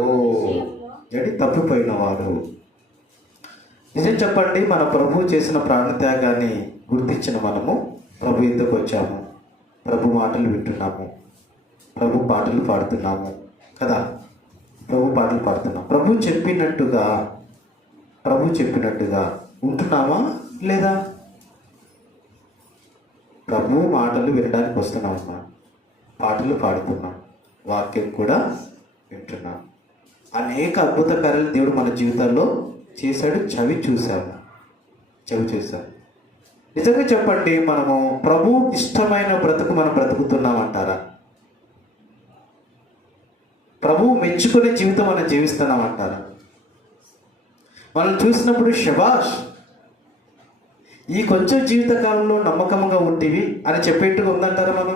నిజం చెప్పండి, మన ప్రభు చేసిన ప్రాణత్యాగాన్ని గుర్తించిన మనము ప్రభు ఎందుకు వచ్చాము, ప్రభు మాటలు వింటున్నాము, ప్రభు పాటలు పాడుతున్నాము కదా. ప్రభు చెప్పినట్టుగా ఉంటున్నామా లేదా? ప్రభు మాటలు వినడానికి వస్తున్నామమ్మా, పాటలు పాడుతున్నాం, వాక్యం కూడా వింటున్నాం. అనేక అద్భుత కార్యాలు దేవుడు మన జీవితాల్లో చేశాడు, చవి చూసాము. నిజంగా చెప్పండి, మనము ప్రభు ఇష్టమైన బ్రతుకు మనం బ్రతుకుతున్నామంటారా? ప్రభు మెచ్చుకునే జీవితం మనం జీవిస్తున్నామంటారా? మనం చూసినప్పుడు శబాష్, ఈ కొంచెం జీవితకాలంలో నమ్మకంగా ఉంటివి అని చెప్పేట్టుగా ఉందంటారా? మనం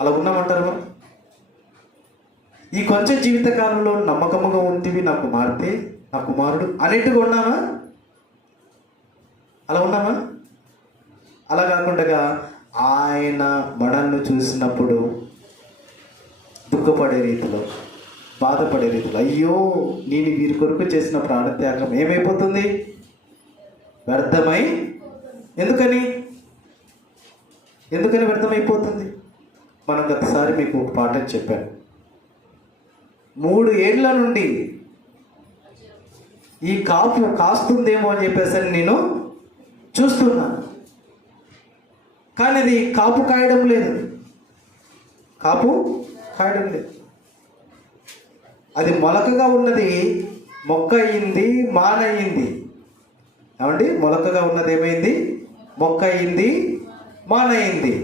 అలా ఉన్నామంటారా? మనం ఈ కొంచెం జీవితకాలంలో నమ్మకంగా ఉంటివి, నా కుమార్తె, నా కుమారుడు అనేట్టుగా ఉన్నామా? అలా ఉన్నామా? అలా కాకుండా ఆయన మనల్ని చూసినప్పుడు దుఃఖపడే రీతిలో, బాధపడే రీతిలో, అయ్యో నేను వీరి కొరకు చేసిన ప్రాణత్యాగం ఏమైపోతుంది? వ్యర్థమై. ఎందుకని వ్యర్థమైపోతుంది? మనం గతసారి మీకు ఒక పాఠం చెప్పాను. 3 ఏళ్ల నుండి ఈ కాపు కాస్తుందేమో అని చెప్పేసి నేను చూస్తున్నాను, కానీ అది కాపు కాయడం లేదు. అది మొలకగా ఉన్నది మొక్క అయింది, మానయింది. ఏమండి? మొలకగా ఉన్నది ఏమైంది? మొక్క అయింది, మానయింది.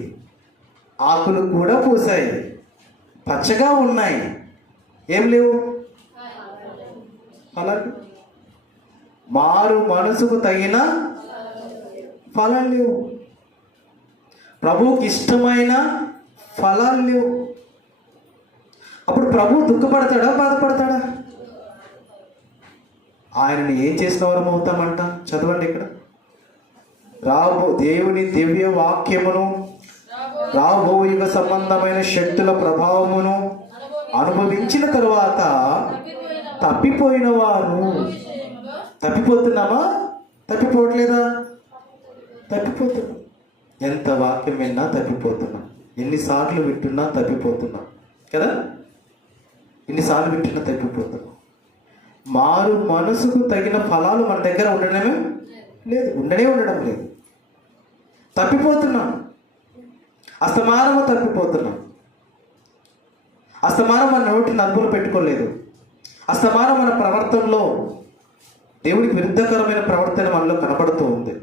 ఆకులు కూడా పూసాయి, పచ్చగా ఉన్నాయి, ఏం లేవు ఫలాలు. మారు మనసుకు తగిన ఫలాలు లేవు, ప్రభువుకి ఇష్టమైన ఫలాలు లేవు. అప్పుడు ప్రభు దుఃఖపడతాడా, బాధపడతాడా? ఆయనని ఏం చేసిన వారం అవుతామంట? చదవండి ఇక్కడ, దేవుని దివ్య వాక్యమును రాబో యుగ సంబంధమైన శక్తుల ప్రభావమును అనుభవించిన తరువాత తప్పిపోయిన వారు. తప్పిపోతున్నామా? తప్పిపోవట్లేదా? తప్పిపోతున్నాం. ఎంత వాక్యం విన్నా తప్పిపోతున్నాం, ఎన్నిసార్లు వింటున్నా తప్పిపోతున్నాం కదా. ఎన్నిసార్లు వింటున్నా తప్పిపోతున్నాం. మారు మనసుకు తగిన ఫలాలు మన దగ్గర ఉండడం లేదు. తప్పిపోతున్నాం, అస్తమానము తప్పిపోతున్నాం. అస్తమానం మన నోటిని అదుపులో పెట్టుకోలేదు. అస్తమానం మన ప్రవర్తనలో దేవుడికి విరుద్ధకరమైన ప్రవర్తన మనలో కనపడుతూ ఉంది.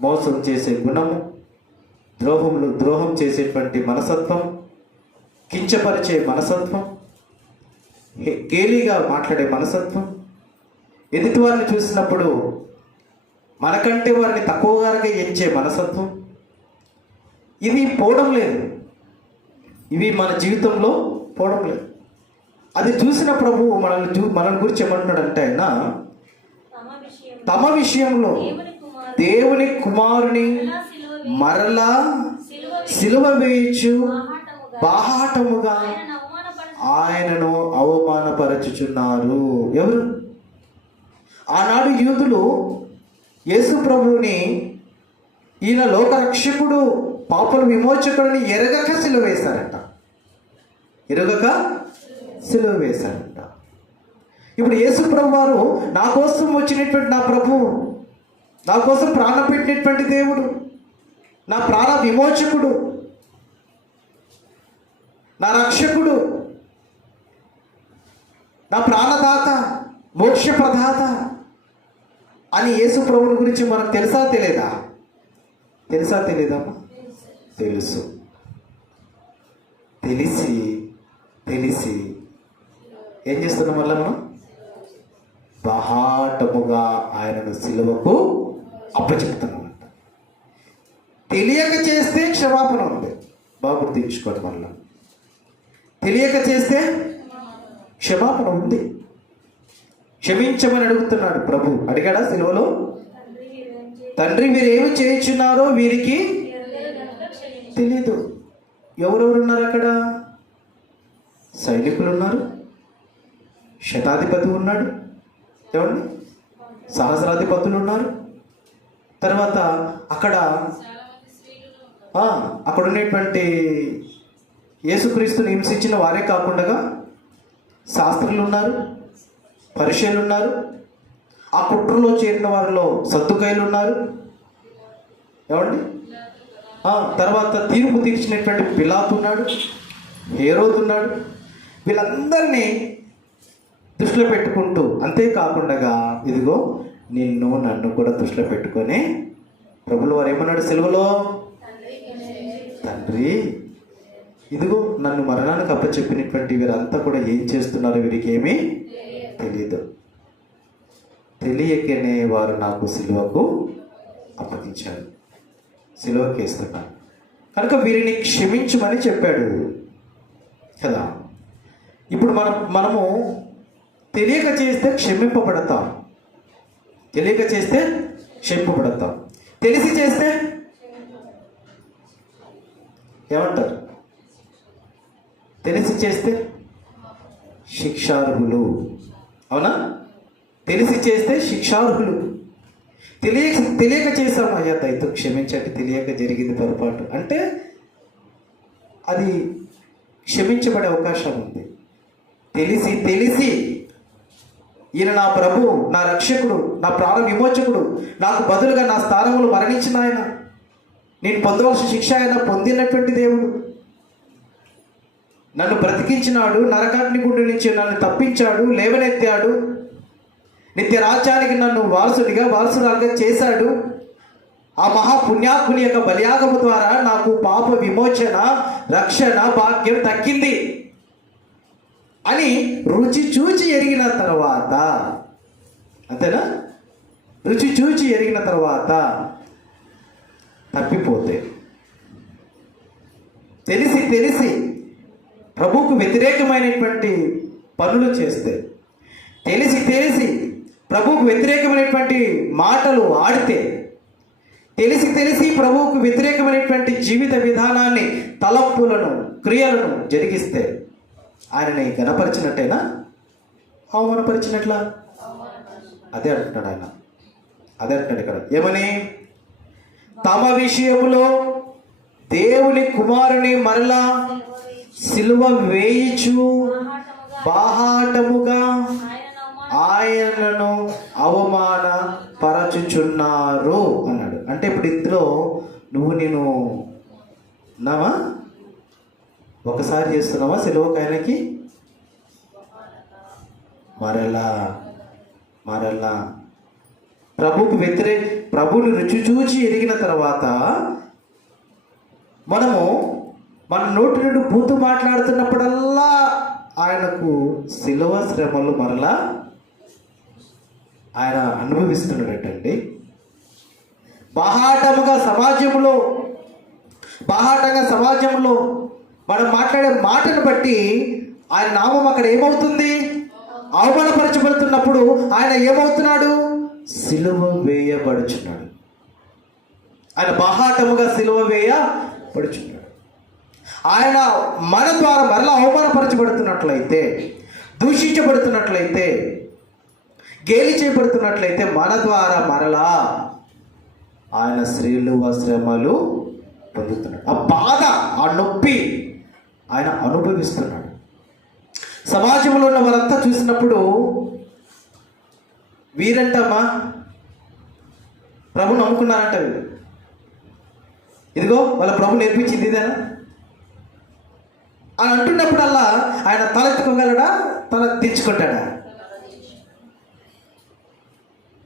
మోసం చేసే గుణము, ద్రోహం చేసేటువంటి మనసత్వం, కించపరిచే మనసత్వం, గేలిగా మాట్లాడే మనసత్వం, ఎదుటి వారిని చూసినప్పుడు మనకంటే వారిని తక్కువగా ఎంచే మనసత్వం, ఇవి పోవడం లేదు. ఇవి మన జీవితంలో పోవడం లేదు. అది చూసిన ప్రభువు మనల్ని గురించి ఏమంటున్నాడంటే, ఆయన తమ విషయంలో దేవుని కుమారుని మరలా సిలువ వేయచ్చు బాహాటముగా ఆయనను అవమానపరచుచున్నారు. ఎవరు? ఆనాడు యూదులు యేసు ప్రభువుని ఈయన లోకరక్షకుడు, పాపల విమోచకుడిని ఎరగక సిలువ వేశారంట. ఇప్పుడు యేసు ప్రభు వారు నా కోసం వచ్చినటువంటి నా ప్రభువు, నా కోసం ప్రాణం పెట్టినటువంటి దేవుడు, నా ప్రాణ విమోచకుడు, నా రక్షకుడు, నా ప్రాణదాత, మోక్ష ప్రదాత అని యేసు ప్రభుని గురించి మనకు తెలుసా తెలియదా? తెలుసు. తెలిసి ఏం చేస్తున్నాం? వల్ల మనం బహాటముగా ఆయనను సిలువకు అప్పచెప్తున్నామంట. తెలియక చేస్తే క్షమాపణ ఉంది, బాగా గుర్తించుకోవడం వల్ల. తెలియక చేస్తే క్షమాపణ ఉంది. క్షమించమని అడుగుతున్నాడు ప్రభు. అడిగాడా సిలువలో? తండ్రి వీరేమి చేయుచున్నారో వీరికి తెలీదు. ఎవరెవరు ఉన్నారు అక్కడ? సైనికులు ఉన్నారు, శతాధిపతి ఉన్నాడు, ఏమండి, సహస్రాధిపతులు ఉన్నారు. తర్వాత అక్కడ ఉన్నటువంటి యేసుక్రీస్తుని హింసించిన వారే కాకుండా శాస్త్రులు ఉన్నారు, పరిచయులు ఉన్నారు, ఆ కుట్రలో చేరిన వారిలో సద్దుకాయలు ఉన్నారు, ఏమండి. తర్వాత తీర్పు తీర్చినటువంటి పిలాతు ఉన్నాడు, హేరోదు ఉన్నాడు. వీళ్ళందరినీ దృష్టిలో పెట్టుకుంటూ, అంతేకాకుండా ఇదిగో నన్ను కూడా దృష్టిలో పెట్టుకొని ప్రభువుల వారు ఏమన్నాడు సిలువలో? తండ్రి ఇదిగో నన్ను మరణానికి అప్పచెప్పినటువంటి వీరంతా కూడా ఏం చేస్తున్నారో వీరికి ఏమీ తెలియదు. తెలియకనే వారు నాకు సిలువకు అప్పగించారు, సిలువకి వేస్తున్నాను కనుక వీరిని క్షమించమని చెప్పాడు కదా. ఇప్పుడు మనము తెలియక చేస్తే క్షమింపబడతాం, తెలిసి చేస్తే ఏమంటారు? తెలిసి చేస్తే శిక్షార్హులు. అవునా? తెలిసి చేస్తే శిక్షార్హులు. తెలియక చేశాము, అయ్యా దయతో క్షమించండి, తెలియక జరిగింది పొరపాటు అంటే అది క్షమించబడే అవకాశం ఉంది. తెలిసి ఈయన నా ప్రభు, నా రక్షకుడు, నా ప్రాణ విమోచకుడు, నాకు బదులుగా నా స్థానంలో మరణించిన ఆయన, నేను పొందవలసిన శిక్ష ఆయన పొందినటువంటి దేవుడు, నన్ను బ్రతికించినాడు, నరకాగ్ని గుండె నుంచి నన్ను తప్పించాడు, లేవనెత్తాడు, నిత్య రాజ్యానికి నన్ను వారసురాలుగా చేశాడు. ఆ మహాపుణ్యాత్ముని యొక్క బలియాగము ద్వారా నాకు పాప విమోచన, రక్షణ భాగ్యం దక్కింది అని రుచి చూచి ఎరిగిన తర్వాత, అంతేనా? రుచి చూచి ఎరిగిన తర్వాత తప్పిపోతే, తెలిసి ప్రభువుకు వ్యతిరేకమైనటువంటి పనులు చేస్తే, తెలిసి ప్రభువుకు వ్యతిరేకమైనటువంటి మాటలు ఆడితే, తెలిసి ప్రభువుకు వ్యతిరేకమైనటువంటి జీవిత విధానాన్ని, తలంపులను, క్రియలను జరిగిస్తే ఆయనని గణపరిచినట్టేనా, అవమానపరిచినట్లా? అదే అంటున్నాడు ఆయన. అదే అంటున్నాడు ఇక్కడ. ఏమని? తమ విషయంలో దేవుని కుమారుని మరలా సిలువ వేయిచు బాహాటముగా ఆయనను అవమానపరచుచున్నారు అన్నాడు. అంటే ఇప్పుడు ఇందులో నేను ఉన్నావా? ఒకసారి చేస్తున్నావా సిలువకు ఆయనకి? మరలా మరలా ప్రభువుని రుచి చూచి ఎరిగిన తర్వాత మనము మన నోటి నుండి బూతు మాట్లాడుతున్నప్పుడల్లా ఆయనకు సిలువ శ్రమలు మరలా ఆయన అనుభవిస్తున్నాడటండి. బాహాటంగా సమాజంలో మనం మాట్లాడే మాటను బట్టి ఆయన నామం అక్కడ ఏమవుతుంది? అవమానపరచబడుతున్నప్పుడు ఆయన ఏమవుతున్నాడు? సిలువ వేయబడుచున్నాడు. ఆయన బాహాటముగా సిలువ వేయబడుచున్నాడు. ఆయన మన ద్వారా మరలా అవమానపరచబడుతున్నట్లయితే, దూషించబడుతున్నట్లయితే, గేలి చేయబడుతున్నట్లయితే మన ద్వారా మరలా ఆయన సిలువ శ్రమలు పొందుతున్నాడు. ఆ బాధ, ఆ నొప్పి ఆయన అనుభవిస్తున్నాడు. సమాజంలో ఉన్న వారంతా చూసినప్పుడు వీరంటమ్మా ప్రభు నమ్ముకున్నారంట. వీళ్ళు ఇదిగో వాళ్ళ ప్రభు నేర్పించింది ఇదేనా అని అంటున్నప్పుడల్లా ఆయన తలెత్తుకోగలడా? తల తెచ్చుకుంటాడా?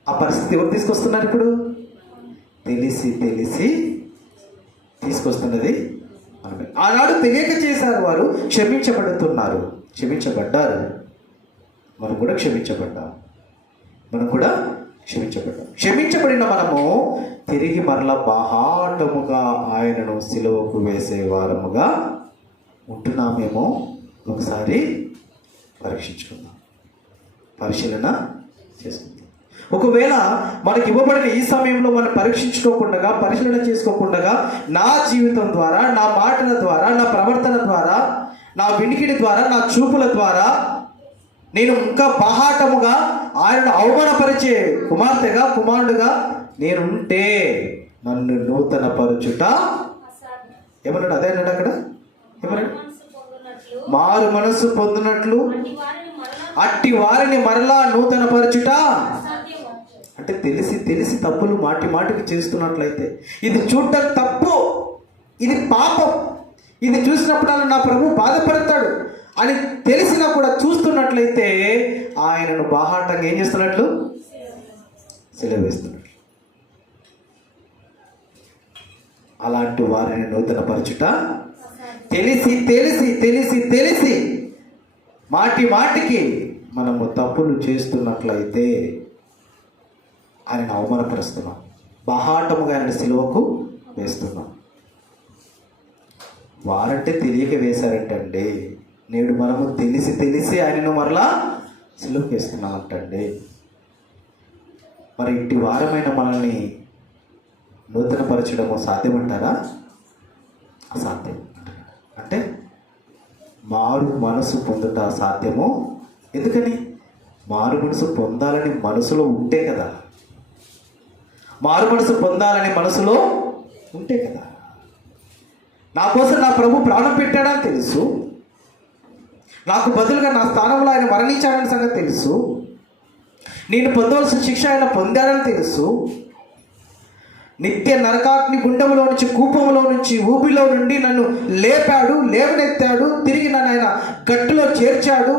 ఆ పరిస్థితి ఎవరు తీసుకొస్తున్నారు ఇప్పుడు? తెలిసి తీసుకొస్తున్నది మనమే. ఆనాడు తెలియక చేశారు వారు, క్షమించబడ్డారు. మనం కూడా క్షమించబడ్డాం. క్షమించబడిన మనము తిరిగి మరలా బాహాటముగా ఆయనను సిలువకు వేసే వారముగా ఉంటున్నామేమో ఒకసారి పరిశీలన చేసుకుందాం. ఒకవేళ మనకి ఇవ్వబడిన ఈ సమయంలో మనం పరిశీలన చేసుకోకుండా నా జీవితం ద్వారా, నా మాటల ద్వారా, నా ప్రవర్తన ద్వారా, నా వినికిడి ద్వారా, నా చూపుల ద్వారా నేను ఇంకా బాహాటముగా ఆయనను అవమానపరిచే కుమారుడుగా నేనుంటే నన్ను నూతన పరచుట ఏమన్నాడు? అదే అన్నాడు అక్కడ. ఏమన్నాడు? మారు మనసు పొందినట్లు అట్టి వారిని మరలా నూతన పరచుట. అంటే తెలిసి తప్పులు మాటికి చేస్తున్నట్లయితే, ఇది చూడటం తప్పు, ఇది పాపం, ఇది చూసినప్పుడల్లా నా ప్రభు బాధపడతాడు అని తెలిసినా కూడా చూస్తున్నట్లయితే ఆయనను బాహాటంగా ఏం చేస్తున్నట్లు? సిలువ వేస్తున్నట్లు. అలాంటి వారిని నూతన పరచుట. తెలిసి మాటికి మనము తప్పులు చేస్తున్నట్లయితే ఆయన అవమానపరుస్తున్నాం, బాహాటముగా ఆయన సిలువకు వేస్తున్నాం. వారంటే తెలియక వేశారంటండి. నేడు మనము తెలిసి ఆయనను మరలా సిలువకు వేస్తున్నామంటండి. మరి ఇట్టి వారమైన మనల్ని నూతన పరచడము సాధ్యమంటారా? అసాధ్యం. అంటే మారు మనసు పొందుట సాధ్యము. ఎందుకని? మారు మనసు పొందాలని మనసులో ఉంటే కదా. నా కోసం నా ప్రభు ప్రాణం పెట్టాడని తెలుసు, నాకు బదులుగా నా స్థానంలో ఆయన మరణించాడని సంగతి తెలుసు, నేను పొందవలసిన శిక్ష ఆయన పొందాడని తెలుసు, నిత్య నరకాగ్ని గుండములో నుంచి, కూపంలో నుంచి, ఊపిలో నుండి నన్ను లేవనెత్తాడు, తిరిగి నన్ను ఆయన గట్టులో చేర్చాడు,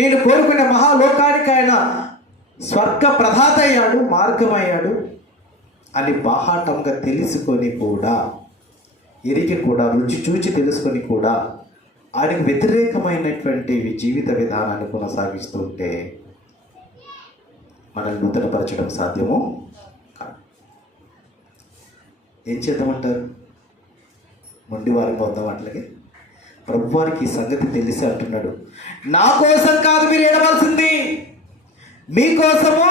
నేను కోరుకునే మహాలోకానికి ఆయన స్వర్గ ప్రదాత అయ్యాడు, మార్గమయ్యాడు అని బాహాటంగా తెలుసుకొని కూడా, ఎరిగి కూడా, రుచి చూచి తెలుసుకొని కూడా ఆయనకు వ్యతిరేకమైనటువంటి జీవిత విధానాన్ని కొనసాగిస్తుంటే మనల్ని నూతనపరచడం సాధ్యము కాదు. ఏం చేద్దామంటారు? మొండి వారికి పొందాం. అట్లాగే ప్రభు వారికి ఈ సంగతి తెలిసి అంటున్నాడు, నా కోసం కాదు మీరు ఏడవలసింది, మీకోసము,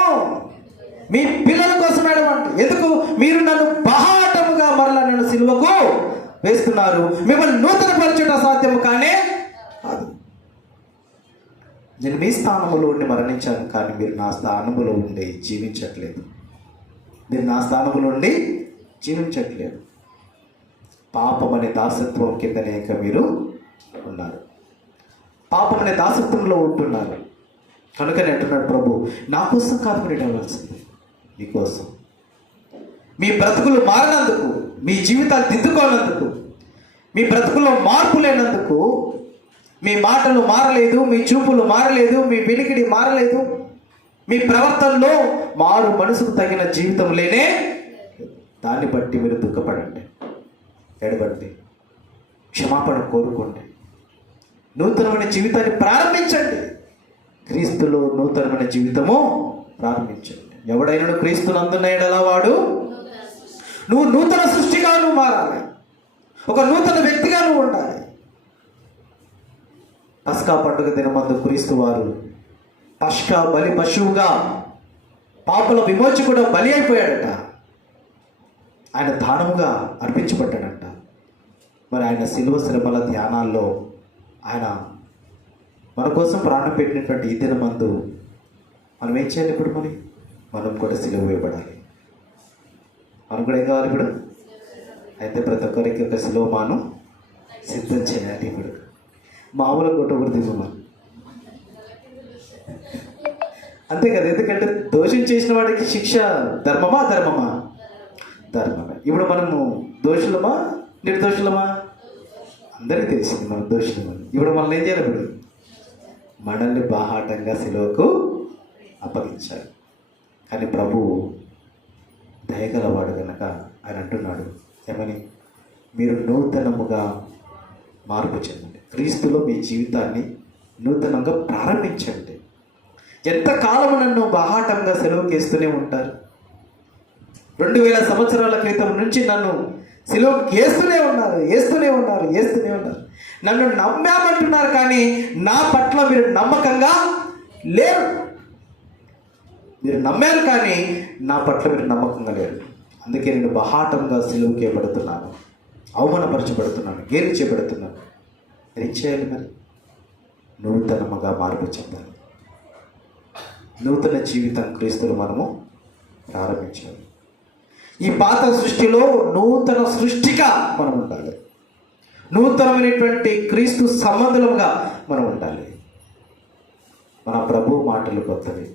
మీ పిల్లల కోసం ఏడవంట. ఎందుకు? మీరు నన్ను బాహాటముగా మరలా నన్ను సిలువకు వేస్తున్నారు. మిమ్మల్ని నూతన పరచుట సాధ్యము కానే కాదు. నేను మీ స్థానంలో ఉండి మరణించాను, కానీ మీరు నా స్థానంలో ఉండి జీవించట్లేదు. పాపం అనే దాసత్వం కిందనే ఇక మీరు ఉన్నారు. పాపం అనే దాసత్వంలో ఉంటున్నారు. కనుకనే అంటున్నాడు ప్రభు, నా కోసం కాదు మీరు ఏడవలసింది, మీకోసం. మీ బ్రతుకులు మారినందుకు, మీ జీవితాలు దిద్దుకోనందుకు, మీ బ్రతుకుల్లో మార్పు లేనందుకు, మీ మాటలు మారలేదు, మీ చూపులు మారలేదు, మీ వినికిడి మారలేదు, మీ ప్రవర్తనలో మారు మనసుకు తగిన జీవితం లేనే, దాన్ని బట్టి మీరు దుఃఖపడండి, ఎడబండి, క్షమాపణ కోరుకోండి, నూతనమైన జీవితాన్ని ప్రారంభించండి. క్రీస్తులో నూతనమైన జీవితము ప్రారంభించండి. ఎవడైనా క్రీస్తునందున్న ఎడల వాడు, నువ్వు నూతన సృష్టిగా నువ్వు మారాలి, ఒక నూతన వ్యక్తిగా నువ్వు ఉండాలి. పస్కా పండుగ దినమందు క్రీస్తు వారు పస్కా బలి పశువుగా పాపల విమోచకుడు బలి అయిపోయాడట. ఆయన దానముగా అర్పించబడ్డాడట. మరి ఆయన శిలువ శ్రమల ధ్యానాల్లో ఆయన మన కోసం ప్రాణం పెట్టినటువంటి ఈ దినమందు మనం ఏం చేయాలి? ఇప్పుడు మనం కూడా సిలువ వేయబడాలి. మనం కూడా ఏం కావాలి ఇప్పుడు? అయితే ప్రతి ఒక్కరికి ఒక సిలువ మాను సిద్ధం చేయాలి. ఇప్పుడు మామూలుగా కొట్టకూడదు మనం, అంతే కదా. ఎందుకంటే దోషం చేసిన వాడికి శిక్ష ధర్మమా అధర్మమా? ధర్మమే. ఇప్పుడు మనము దోషులమా నిర్దోషులమా? అందరికీ తెలిసింది మనం దోషులమని. ఇప్పుడు మనల్ని ఏం చేయాలి? ఇప్పుడు మనల్ని బాహాటంగా సిలువకు అప్పగించాలి. కానీ ప్రభువు దయగలవాడు కనుక ఆయన అంటున్నాడు ఏమని? మీరు నూతనముగా మార్పు చెందండి, క్రీస్తులో మీ జీవితాన్ని నూతనంగా ప్రారంభించండి. ఎంతకాలము నన్ను బాహాటంగా సెలవుకి వేస్తూనే ఉంటారు? 2000 సంవత్సరాల క్రితం నుంచి నన్ను సిలువకి వేస్తూనే ఉన్నారు. నన్ను నమ్మామంటున్నారు, కానీ నా పట్ల మీరు నమ్మకంగా లేరు. మీరు నమ్మారు, కానీ నా పట్ల మీరు నమ్మకంగా లేరు. అందుకే నేను బహాటంగా సిలువకి వేయబడుతున్నాను, అవమానపరచబడుతున్నాను, గేలి చేయబడుతున్నాను. ఏం చేయాలి మరి? నూతనముగా మార్పు చెందాలి. నూతన జీవితం క్రీస్తులు మనము ప్రారంభించాలి. ఈ పాత సృష్టిలో నూతన సృష్టిగా మనం ఉండాలి. నూతనమైనటువంటి క్రీస్తు సంబంధులుగా మనం ఉండాలి. మన ప్రభు మాటలు కొత్తవి,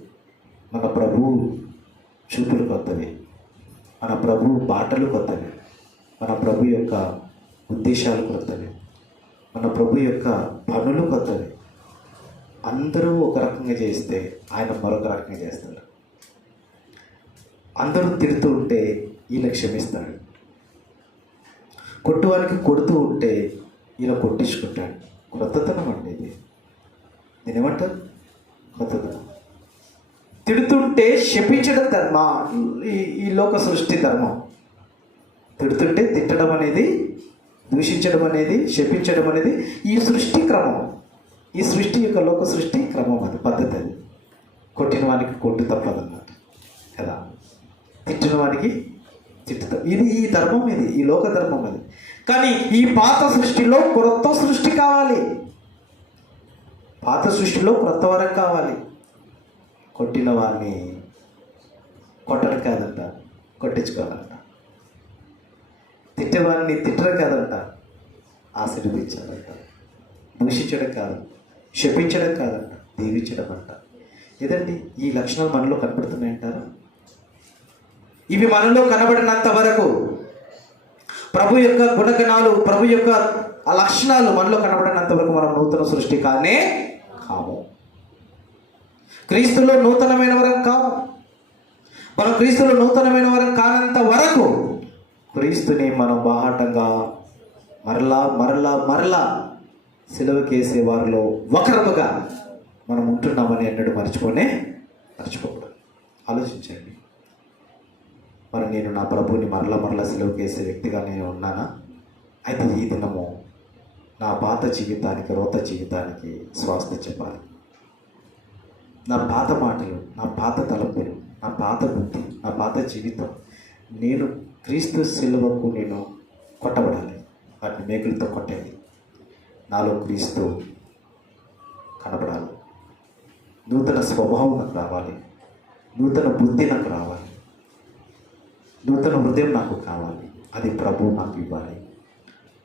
మన ప్రభు చూపులు కొత్తవి, మన ప్రభు బాటలు కొత్తవి, మన ప్రభు యొక్క ఉద్దేశాలు కొత్తవి, మన ప్రభు యొక్క పనులు కొత్తవి. అందరూ ఒక రకంగా చేస్తే ఆయన మరొక రకంగా చేస్తాడు. అందరూ తిడుతూ ఉంటే ఈయన క్షమిస్తాడు. కొట్టువానికి కొడుతూ ఉంటే ఈయన కొట్టించుకుంటాడు. కొత్తతనం అండి ఇది. నేను ఏమంటారు? కొత్తతనం. తిడుతుంటే శపించడం ధర్మ, ఈ లోక సృష్టి ధర్మం. తిడుతుంటే తిట్టడం అనేది, దూషించడం అనేది, శపించడం అనేది ఈ సృష్టి క్రమం. ఈ సృష్టి యొక్క లోక సృష్టి క్రమం, అది పద్ధతి. అది కొట్టిన వానికి కొట్టు తప్పదన్నమాట కదా, తిట్టిన వానికి తిట్టు. ఇది ఈ ధర్మం, ఇది ఈ లోక ధర్మం. అది కానీ ఈ పాత సృష్టిలో క్రొత్త సృష్టి కావాలి. పాత సృష్టిలో క్రొత్త వరం కావాలి. కొట్టిన వారిని కొట్టడం కాదంట, కొట్టించుకోవాలంట. తిట్టేవారిని తిట్టడం కాదంట, ఆశీర్వదించాలంట. దూషించడం కాదు, శపించడం కాదంట, దీవించడం అంట. ఏదండి ఈ లక్షణాలు మనలో కనపడుతున్నాయంటారా? ఇవి మనలో కనబడినంత వరకు ప్రభు యొక్క గుణగణాలు, ప్రభు యొక్క ఆ లక్షణాలు మనలో కనబడినంత వరకు మనం నూతన సృష్టి కానే కాము. క్రీస్తులో నూతనమైన వరం కాము. మనం క్రీస్తులో నూతనమైన వరం కానంత వరకు క్రీస్తుని మనం బాహాటంగా మరలా మరలా మరలా సిలువకేసే వారిలో ఒకరముగా మనం ఉంటున్నామని ఎన్నడూ మర్చిపోకూడదు. ఆలోచించండి. మరి నేను నా ప్రభువుని మరలా సిలువకేసే వ్యక్తిగా నేను ఉన్నానా? అయితే ఈ దినము నా పాత జీవితానికి, రోత జీవితానికి స్వాస్థ్యం చెప్పాలి. నా పాత మాటలు, నా పాత తలంపులు, నా పాత బుద్ధి, నా పాత జీవితం, నేను క్రీస్తు సిలువకు నేను కొట్టబడాలి. వాటిని మేకులతో కొట్టేది. నాలో క్రీస్తు కనబడాలి. నూతన స్వభావం నాకు రావాలి, నూతన బుద్ధి నాకు రావాలి, నూతన హృదయం నాకు కావాలి. అది ప్రభువు నాకు ఇవ్వాలి.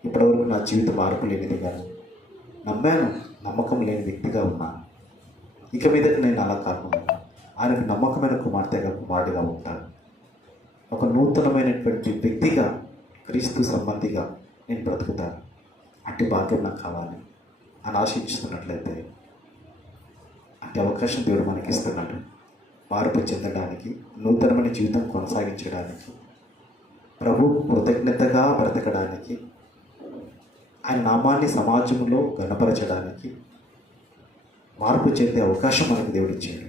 ఇప్పటివరకు నా జీవితం మార్పు లేనిదిగా నమ్మాను, నమ్మకం లేని వ్యక్తిగా ఉన్నాను. ఇక మీదట నేను అలా కాకుండా ఆయనకు నమ్మకమైన కుమారుడిగా ఉంటాను. ఒక నూతనమైనటువంటి వ్యక్తిగా, క్రీస్తు సంబంధిగా నేను బ్రతుకుతాను. అట్టి భాగ్యం నాకు కావాలి అని ఆశించుతున్నట్లయితే అట్టి అవకాశం దేవుడు మనకి ఇస్తున్నాడు. మార్పు చెందడానికి, నూతనమైన జీవితం కొనసాగించడానికి, ప్రభు కృతజ్ఞతగా బ్రతకడానికి, ఆయన నామాన్ని సమాజంలో గణపరచడానికి మార్పు చెందే అవకాశం మనకు దేవుడు ఇచ్చాడు.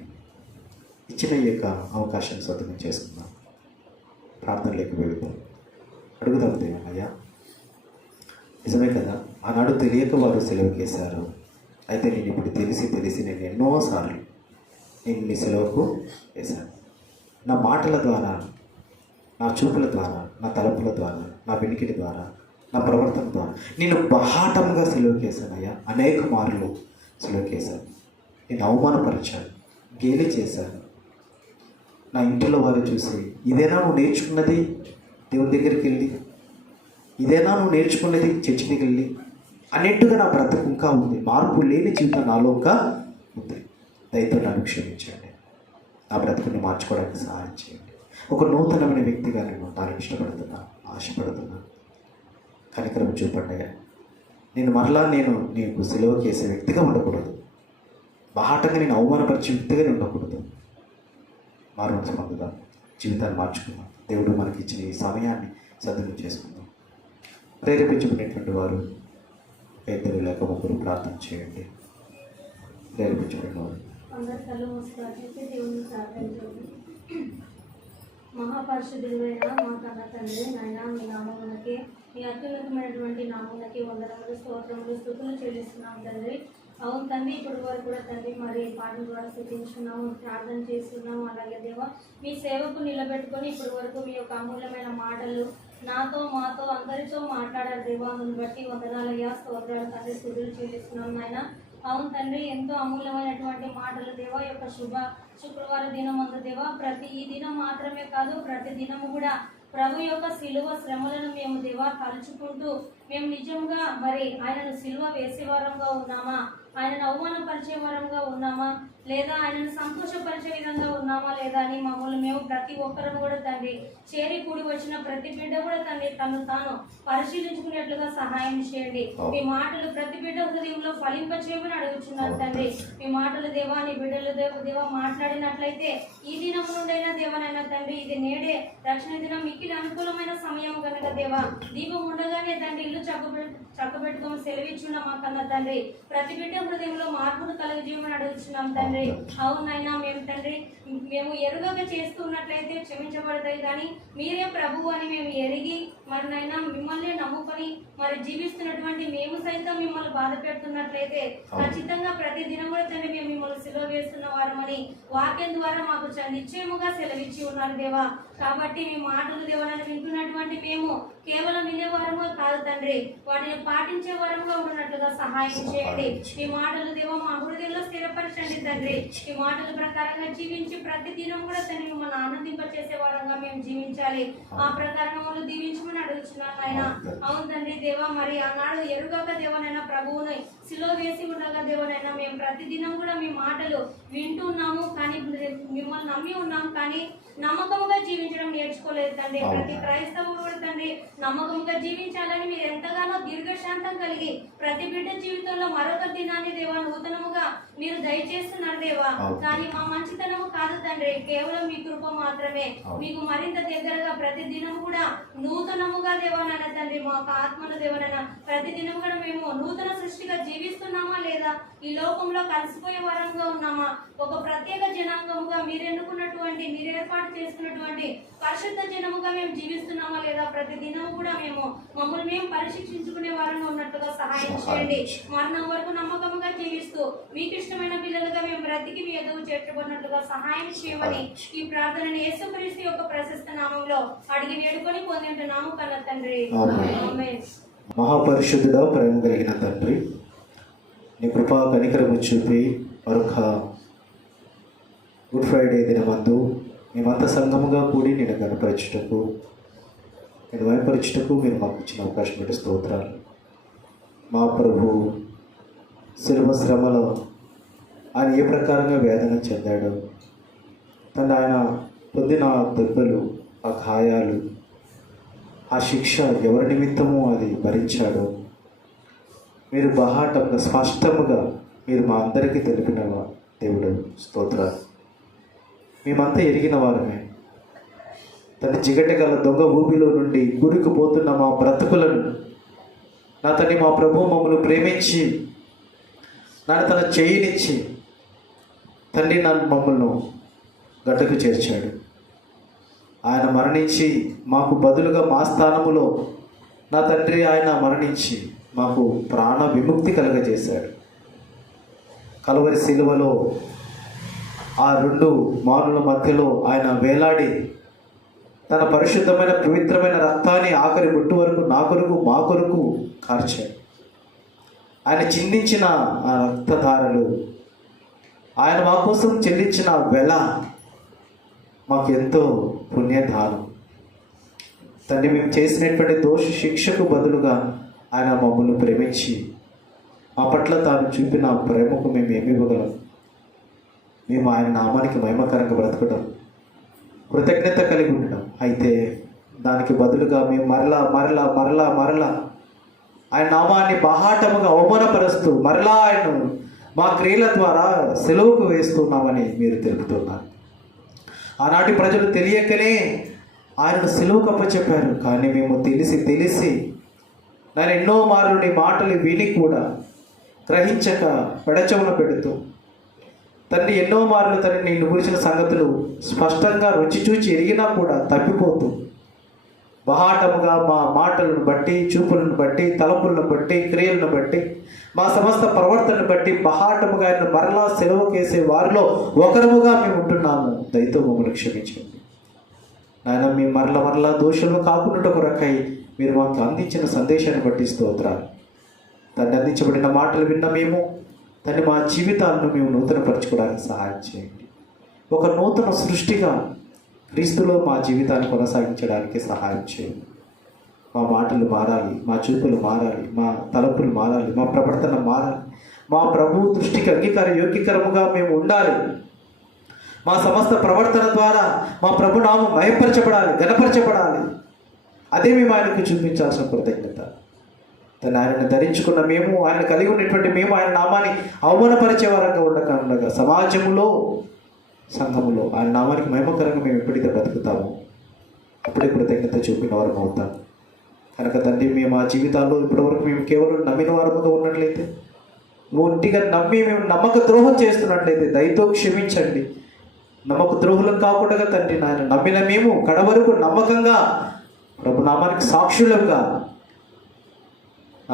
ఇచ్చిన ఈ యొక్క అవకాశాన్ని సద్వినియోగం చేసుకుందాం. ప్రార్థనలోకి వెళుతాం. అడుగుదాం దేవునయ్యా, నిజమే కదా, ఆనాడు తెలియక వారు సెలవుకేశారు. అయితే నేను ఇప్పుడు తెలిసి నేను ఎన్నోసార్లు నేను నీ సెలవుకు వేశాను. నా మాటల ద్వారా, నా చూపుల ద్వారా, నా తలపుల ద్వారా, నా వెనికిడి ద్వారా, నా ప్రవర్తన ద్వారా నేను బహాటంగా సెలవుకేశానయ్యా. అనేక మార్లు సెలవుకేశాను. నేను అవమానపరిచాను, గేలి చేశాను. నా ఇంటిలో వారు చూసి, ఇదేనా నువ్వు నేర్చుకున్నది దేవుని దగ్గరికి వెళ్ళి, ఇదేనా నువ్వు నేర్చుకున్నది చర్చికి వెళ్ళి అన్నట్టుగా నా బ్రతుకు ఇంకా ఉంది. మార్పు లేని జీవితం నాలో ఇంకా ఉంది. దయతో నన్ను క్షమించండి. నా బ్రతుకుని మార్చుకోవడానికి సహాయం చేయండి. ఒక నూతనమైన వ్యక్తిగా నేను ఉండడానికి ఇష్టపడుతున్నాను, ఆశపడుతున్నాను. కనికరం చూపండి. నేను మరలా నీకు సెలవుకి వేసే వ్యక్తిగా ఉండకూడదు. బహాటంగా నేను అవమానపరిచే వ్యక్తిగా నేను ఉండకూడదు. మానవ పొందుగా జీవితాన్ని మార్చుకుందాం. దేవుడు మనకి ఇచ్చిన ఈ సమయాన్ని సద్వినియోగం చేసుకుందాం. ప్రేరేపించబడినటువంటి వారు ఇద్దరు లేక ముగ్గురు ప్రార్థన చేయండి. ప్రేరేపించబడిన వారు అందరు కళ్ళు మూసుకొని దేవుని ప్రార్థించండి. మహాపరిశుద్ధుడైన మా కన్న తండ్రి, నాయన మీ నామమునకి, మీ అత్యున్నతమైనటువంటి నామమునకి వందనములు, స్తోత్రములు, స్తుతులు చెల్లిస్తున్నాం తండ్రి. అవును తండ్రి, ఇప్పటి వరకు కూడా తండ్రి మరి పాటల ద్వారా స్థుతించున్నాము, ప్రార్థన చేస్తున్నాము. అలాగే దేవా, మీ సేవకు నిలబెట్టుకొని ఇప్పటి వరకు మీ యొక్క అమూల్యమైన మాటలు నాతో, మాతో, అందరితో మాట్లాడారు దేవా. అందుని బట్టి వందనాలయ్యా, స్తోత్రాలు తండ్రి, స్తుతులు చెల్లిస్తున్నాం నాయన. అవును తండ్రి, ఎంతో అమూల్యమైనటువంటి మాటలు దేవా. యొక్క శుక్రవార దినం అందు దేవా, ఈ దినం మాత్రమే కాదు, ప్రతి దినము కూడా ప్రభు యొక్క శిలువ శ్రమలను మేము దేవా తలుచుకుంటూ మేము నిజంగా మరి ఆయనను శిలువ వేసే వారంగా ఉన్నామా, ఆయనను అవమానపరిచే వారంగా ఉన్నామా, లేదా ఆయనను సంతోషపరిచే విధంగా ఉన్నామా లేదా అని మమ్మల్ని మేము ప్రతి ఒక్కరం కూడా తండ్రి, చేరి కూడి వచ్చిన ప్రతి బిడ్డ కూడా తండ్రి తను తాను పరిశీలించుకునేట్లుగా సహాయం చేయండి. మీ మాటలు ప్రతి బిడ్డ హృదయంలో ఫలింపచేయమని అడుగుచున్నాను తండ్రి. మీ మాటలు దేవా, నీ బిడ్డలు దేవా మాట్లాడినట్లయితే ఈ దినం నుండైనా దేవనైనా తండ్రి, ఇది నేడే రక్షణ దినం మిక్కిలి అనుకూలమైన సమయం కనుక దేవా, దీపం ఉండగానే తండ్రి ఇల్లు చక్కబెట్టుకొని సెలవిచ్చున్న మా కన్నా తండ్రి, ప్రతి బిడ్డ హృదయంలో మార్పును కలుగజేయమని అడుగుతున్నాం తండ్రి. అవునైనా మేము ఎరుగగా చేస్తూ ఉన్నట్లయితే క్షమించబడతాయి, కానీ మీరే ప్రభువు అని మేము ఎరిగి మరినైనా మిమ్మల్ని నమ్ముకొని మరి జీవిస్తున్నటువంటి మేము సైతం మిమ్మల్ని బాధ పెడుతున్నట్లయితే ఖచ్చితంగా ప్రతి దినం కూడా తండ్రి మేము మిమ్మల్ని సిలువ వేస్తున్న వారమని వాక్యం ద్వారా మాకు నిశ్చయముగా సెలవిచ్చి ఉన్నారు దేవా. కాబట్టి మీ మాటలు దేవాలని వింటున్నటువంటి మేము కేవలం వినేవారముగా కాదు తండ్రి, వాటిని పాటించే వారముగా ఉన్నట్లుగా సహాయం చేయండి. ఈ మాటలు దేవా మా హృదయంలో స్థిరపరచండి తండ్రి. ఈ మాటల ప్రకారంగా జీవించి ప్రతి దినం కూడా తండ్రి మిమ్మల్ని ఆనందింపచేసే వారంగా మేము జీవించాలి. ఆ ప్రకారంగా మమ్మల్ని దీవించమని అడుగుతున్నాను ఆయన. అవును తండ్రి దేవా, మరి ఆనాడు ఎరుగక దేవనైనా ప్రభువుని సిలువ వేసి ఉండగా దేవనైనా మేము ప్రతి దినం కూడా మీ మాటలు వింటూ ఉన్నాము, కానీ మిమ్మల్ని నమ్మి ఉన్నాం, కానీ నమ్మకంగా జీవించడం నేర్చుకోలేదు తండ్రి. ప్రతి క్రైస్తవుడు కూడా తండ్రి నమ్మకంగా జీవించాలని మీరు ఎంతగానో దీర్ఘశాంతం కలిగి ప్రతి బిడ్డ జీవితంలో మరొక దినాన్ని దేవా నూతనముగా మీరు దయచేస్తున్నారు దేవా. కానీ మా మంచితనము కాదు తండ్రి, కేవలం మీ కృప మాత్రమే. మీకు మరింత దగ్గరగా ప్రతి దినం కూడా నూతనముగా దేవానైనా తండ్రి, మా ఆత్మల దేవనైనా ప్రతి దినం కూడా మేము నూతన సృష్టిగా జీవిస్తున్నామా లేదా ఈ లోకంలో కలిసిపోయే వరంగా ఉన్నామా, ఒక ప్రత్యేక జనాంగముగా మీరు ఎన్నుకున్నటువంటి, మీరు ఏర్పాటు చేసుకున్నటువంటి పరిశుద్ధ జనముగా మేము జీవిస్తున్నామా లేదా ప్రతి దినము కూడా మమ్మల్ని మేము పరీక్షించుకునే వారంగా ఉన్నట్టుగా సహాయం చేయండి. మరణం వరకు నమ్మకముగా జీవిస్తూ మీకు ఇష్టమైన పిల్లలుగా మేము బ్రతికి మీ ఎదుగు చేర్చబడినట్లుగా సహాయం చేయమని ఈ ప్రార్థనని యేసుక్రీస్తు యొక్క ప్రశస్త నామంలో అడిగి వేడుకొని పొందింటున్నాము కన్న తండ్రి. ఆమేన్. మహాపరిశుద్ధుడా, ప్రేమ కలిగిన తండ్రి, నీ కృపా కనికరము చూపి మరొక గుడ్ ఫ్రైడే దినమందు మేమంతా సంఘముగా కూడి నేను కనపరచుటకు, నేను భయపరచుటకు మీరు మాకు ఇచ్చిన అవకాశం పెట్టి స్తోత్రాలు. మా ప్రభు శిలువ శ్రమలో ఆయన ఏ ప్రకారంగా వేదన చెందాడో, తను ఆయన పొందిన దెబ్బలు, ఆ గాయాలు, ఆ శిక్ష ఎవరి నిమిత్తము అది భరించాడో, మీరు బహాటంగా స్పష్టముగా మీరు మా అందరికీ తెలిపిన దేవుడు స్తోత్రాలు. మేమంతా ఎరిగిన వారమే. తన జిగట గల దొంగ ఊబిలో నుండి గురికి పోతున్న మా బ్రతుకులను నా తండ్రి మా ప్రభు మమ్మల్ని ప్రేమించి నన్ను తన చేయినిచ్చి తండ్రి నన్ను మమ్మల్ని గడ్డకు చేర్చాడు. ఆయన మరణించి మాకు బదులుగా మా స్థానములో నా తండ్రి ఆయన మరణించి మాకు ప్రాణ విముక్తి కలుగజేశాడు. కలువరి శిలువలో ఆ రెండు మానుల మధ్యలో ఆయన వేలాడి తన పరిశుద్ధమైన పవిత్రమైన రక్తాన్ని ఆఖరి బొట్టు వరకు నా కొరకు మా కొరకు కార్చాడు. ఆయన చిందించిన ఆ రక్తధారలు, ఆయన మా కోసం చెల్లించిన వెల మాకు ఎంతో పుణ్యదానం. తండ్రి మేము చేసినటువంటి దోష శిక్షకు బదులుగా ఆయన మమ్మల్ని ప్రేమించి మా పట్ల తాను చూపిన ప్రేమకు మేము ఏమి ఇవ్వగలం? మేము ఆయన నామానికి మహిమకరంగా బ్రతకడం, కృతజ్ఞత కలిగి ఉండడం. అయితే దానికి బదులుగా మేము మరలా ఆయన నామాన్ని బహాటముగా అవమానపరుస్తూ మరలా ఆయన్ను మా క్రియల ద్వారా సెలవుకు వేస్తున్నామని మీరు తెలుపుతున్నారు. ఆనాటి ప్రజలు తెలియకనే ఆయనను సెలవుకు అప్పచెప్పారు. కానీ మేము తెలిసి నేను ఎన్నో మార్లు నీ మాటలు విని కూడా గ్రహించక పెడచెవున పెడుతూ తండ్రి ఎన్నో మార్లు తండ్రి నేను గురించిన సంగతులు స్పష్టంగా రుచి చూచి ఎరిగినా కూడా తప్పిపోతూ బహాటముగా మా మాటలను బట్టి, చూపులను బట్టి, తలపులను బట్టి, క్రియలను బట్టి, మా సమస్త ప్రవర్తనను బట్టి బహాటముగా ఆయన మరలా సెలవుకేసే వారిలో ఒకరముగా మేము ఉంటున్నాము. దయతో మమ్మల్ని క్షమించండి నాయన. మేము మరలా దోషులు కాకుండా కొరకై మీరు మాకు అందించిన సందేశాన్ని బట్టి స్తోత్రాలు. తను అందించబడిన మాటలు విన్న మేము తను మా జీవితాలను మేము నూతనపరచుకోవడానికి సహాయం చేయండి. ఒక నూతన సృష్టిగా క్రీస్తులో మా జీవితాన్ని కొనసాగించడానికి సహాయం చేయండి. మా మాటలు మారాలి, మా చూపులు మారాలి, మా తలపులు మారాలి, మా ప్రవర్తన మారాలి. మా ప్రభు దృష్టికి యోగ్యకరముగా మేము ఉండాలి. మా సమస్త ప్రవర్తన ద్వారా మా ప్రభు నామం మహిమపరచబడాలి, ఘనపరచబడాలి. అదే మేము ఆయనకు చూపించాల్సిన కృతజ్ఞత. తను ఆయనను ధరించుకున్న మేము, ఆయన కలిగి ఉన్నటువంటి మేము ఆయన నామాన్ని అవమానపరిచే వారంగా ఉండగా సమాజంలో, సంఘములో ఆయన నామానికి మహిమకరంగా మేము ఎప్పుడైతే బ్రతుకుతామో అప్పుడే కృతజ్ఞత చూపిన వారం అవుతాం. కనుక తండ్రి మేము ఆ జీవితాల్లో ఇప్పటివరకు మేము కేవలం నమ్మిన వారముగా ఉన్నట్లయితే, ఒంటిగా నమ్మి మేము నమ్మక ద్రోహం చేస్తున్నట్లయితే దయతో క్షమించండి. నమ్మక ద్రోహులం కాకుండా తండ్రి నాయన నమ్మిన మేము కడవరకు నమ్మకంగా ప్రభు నామానికి సాక్షులంగా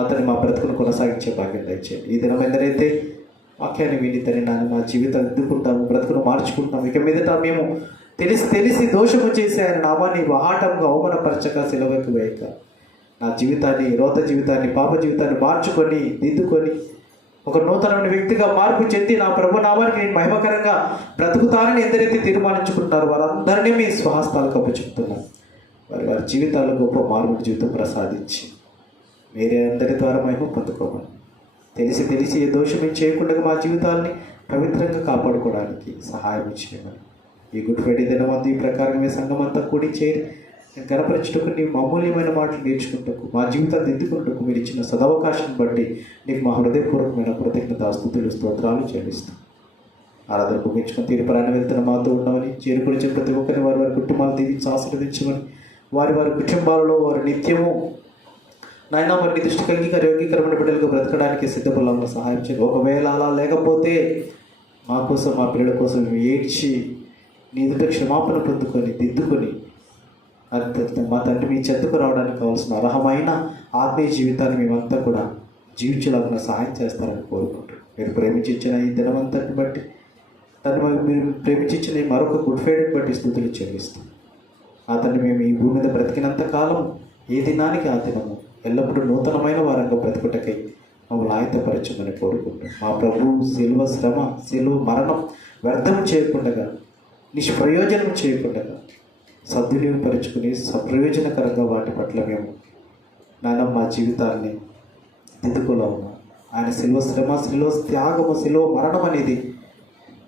అతని మా బ్రతుకును కొనసాగించే భాగ్యం దయచేయండి. ఈ దినం ఎందరైతే వాక్యాన్ని విని తని నాన్న మా జీవితం దిద్దుకుంటాము, బ్రతుకును మార్చుకుంటాము. ఇక మీదట మేము తెలిసి దోషము చేసి ఆయన నామాన్ని బహాటంగా అవమానపరచక సెలవుకు వేయక నా జీవితాన్ని, రోత జీవితాన్ని, పాప జీవితాన్ని మార్చుకొని దిద్దుకొని ఒక నూతనమైన వ్యక్తిగా మార్పు చెంది నా ప్రభు నామానికి నేను మహిమకరంగా బ్రతుకుతానని ఎందరైతే తీర్మానించుకుంటారో వారందరినీ మీ స్వహస్తాలకు అప్పచెప్తున్నాను. వారి జీవితాల్లో గొప్ప మార్పు జీవితం ప్రసాదించి మీరే అందరి ద్వారా మహిమ పొందుకోమని, తెలిసి ఏ దోషం చేయకుండా మా జీవితాన్ని పవిత్రంగా కాపాడుకోవడానికి సహాయం చేయమని, ఈ గుడ్ ఫ్రైడే దినమందు ఈ ప్రకారమే సంఘం అంతా కూడి చేరి గణపరచుటకు నీ అమూల్యమైన మాటలు నేర్చుకుంటకు, మా జీవితాన్ని దిద్దుకుంటకు మీరు ఇచ్చిన సదవకాశం బట్టి నీకు మా హృదయపూర్వకమైన కృతజ్ఞతాస్తుతులు స్తోత్రాలు చెల్లిస్తాం. ఆరాధన ముగించుకొని తీర్పురాన్ని వెళ్తున్న మాతో ఉండమని, చేరుకొచ్చిన ప్రతి ఒక్కరిని వారి కుటుంబాలు దీవించి ఆశీర్వదించమని, వారి కుటుంబాలలో వారు నిత్యము నాయన మరి దృష్టికి యోగ్యకరమైన బిడ్డలకు బ్రతకడానికి సిద్ధపడాలని సహాయం చేయండి. ఒకవేళ అలా లేకపోతే మా కోసం, మా పిల్లల కోసం ఏడ్చి నీ ఎదుట క్షమాపణ పొందుకొని దిద్దుకొని మా తండ్రి మీ చెంతకు రావడానికి కావాల్సిన అర్హమైన ఆత్మీయ జీవితాన్ని మేమంతా కూడా జీవించలాగా సహాయం చేస్తారని కోరుకుంటాం. మీరు ప్రేమించిన ఈ దినమంతటిని బట్టి మీరు ప్రేమించిన మరొక గుడ్ ఫ్రైడేని బట్టి స్తుతులు చెల్లిస్తాం. అతన్ని మేము ఈ భూమి మీద బ్రతికినంత కాలం ఏ దినానికి ఆ దినము ఎల్లప్పుడూ నూతనమైన వారంగా బ్రతుకుటకై మమ్మల్ని ఆయత్తపరచమని కోరుకుంటాం. మా ప్రభు శిలువ శ్రమ, శిలువ మరణం వ్యర్థం చేయకుండా, నిష్ప్రయోజనం చేయకుండా సద్వినియోగపరుచుకుని సప్రయోజనకరంగా వాటి పట్ల మేము నాన్న మా జీవితాన్ని దిద్దుకోలా ఉన్నాం. ఆయన శిలువ శ్రమ, శిలువ త్యాగము, శిలువ మరణం అనేది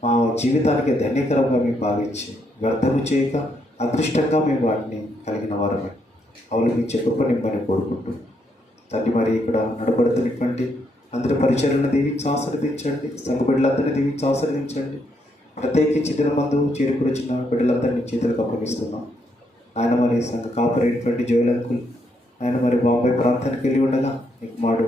మా జీవితానికి ధన్యకరంగా మేము భావించి వ్యర్థము చేయక అదృష్టంగా మేము వాటిని కలిగిన వారమే అవలంబించే కృప నిమ్మని కోరుకుంటూ తండ్రి మరి ఇక్కడ నడబడుతున్నటువంటి అందరి పరిచయాలను దీవించి ఆశీర్వదించండి. సంఘ బిడ్డలందరినీ దీవించి ఆశీర్వదించండి. ప్రత్యేకించి దినమందు చేరుకుని బిడ్డలందరినీ చేతులకు అప్పగిస్తున్నాం. ఆయన మరి సంఘ కాపరైనటువంటి జోయల్ అంకుల్ ఆయన మరి బాంబే ప్రాంతానికి వెళ్ళి ఉండగా నీకు మాడు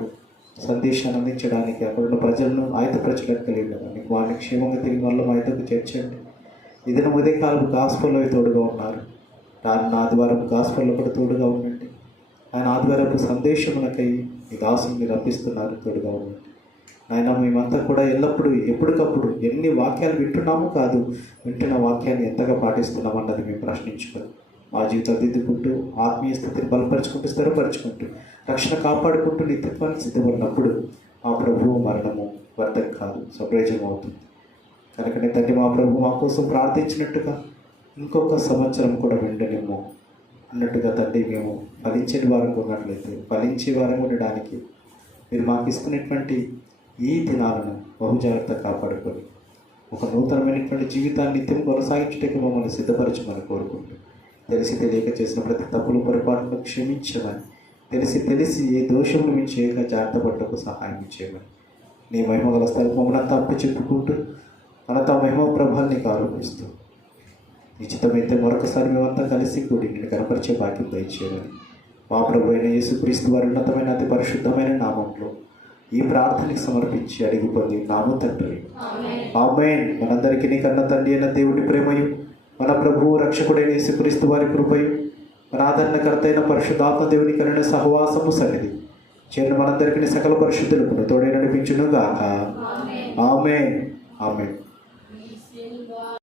సందేశాన్ని అందించడానికి అక్కడున్న ప్రజలను ఆయతపరచడానికి వెళ్ళి ఉండగా నీకు వారిని క్షేమంగా తిరిగి వాళ్ళ ఆయతకు చేర్చండి. ఇదిన ఉదయకాలం గాస్పల్లో తోడుగా ఉన్నారు. రానున్న ఆదివారం గాస్పల్లో కూడా తోడుగా ఉండండి. ఆయన ఆదివారపు సందేశమునకై ఈ దాసుని మీరు అర్పిస్తున్నారు, తోడుగా ఉండండి. ఆయన మేమంతా కూడా ఎల్లప్పుడూ ఎప్పటికప్పుడు ఎన్ని వాక్యాలు వింటున్నామో కాదు, వింటున్న వాక్యాన్ని ఎంతగా పాటిస్తున్నాం అన్నది మేము ప్రశ్నించుకొని మా జీవితాలు దిద్దుకుంటూ ఆత్మీయ స్థితిని బలపరుచుకుంటూ స్థిరపరచుకుంటూ రక్షణ కాపాడుకుంటూ నిత్యత్వానికి సిద్ధపడినప్పుడు మా ప్రభువు మరణము వ్యర్థం కాదు, సప్రయోజనం అవుతుంది. కనుకనే తండ్రి మా ప్రభు మా కోసం ప్రార్థించినట్టుగా ఇంకొక సంవత్సరం కూడా వెంటనేమో అన్నట్టుగా తండ్రి మేము ఫలించని వారం ఉన్నట్లయితే ఫలించే వారం ఉండడానికి మీరు మాకు ఇస్తున్నటువంటి ఈ దినాలను బహుజాగ్రత్త కాపాడుకొని ఒక నూతనమైనటువంటి జీవితాన్ని నిత్యం కొనసాగించడానికి మమ్మల్ని సిద్ధపరచమని కోరుకుంటూ తెలిసి తెలియక చేసిన ప్రతి తప్పులు పొరపాటును క్షమించమని తెలిసి ఏ దోషములు మేము చేయక జాగ్రత్త పడ్డకు సహాయం చేయమని నీ మహిమ గల స్థలం మమ్మల్ని తప్పు చెప్పుకుంటూ మనతో మహిమ ప్రభాన్ని ఆరోపిస్తూ నిశ్చితమైతే మరొకసారి మేమంతా కలిసి కూడి నేను కనపరిచే భాగ్యం దయచేయమని మా ప్రభు అయిన యేసుక్రీస్తు వారి ఉన్నతమైన అతి పరిశుద్ధమైన నామంలో ఈ ప్రార్థనకి సమర్పించి అడిగి పొంది నాము తండ్రి ఆమేన్. మనందరికీ నీ కన్న తండ్రి అయిన దేవుడి ప్రేమయు మన ప్రభువు రక్షకుడైన యేసుక్రీస్తు వారి కృపయు మన ఆదరణకర్త అయిన పరిశుద్ధాత్మ దేవుని కరుణ సహవాసము సన్నిధి చేరిన మనందరికీ సకల పరిశుద్ధులకు తోడే నడిపించును గాక. ఆమేన్. ఆమేన్.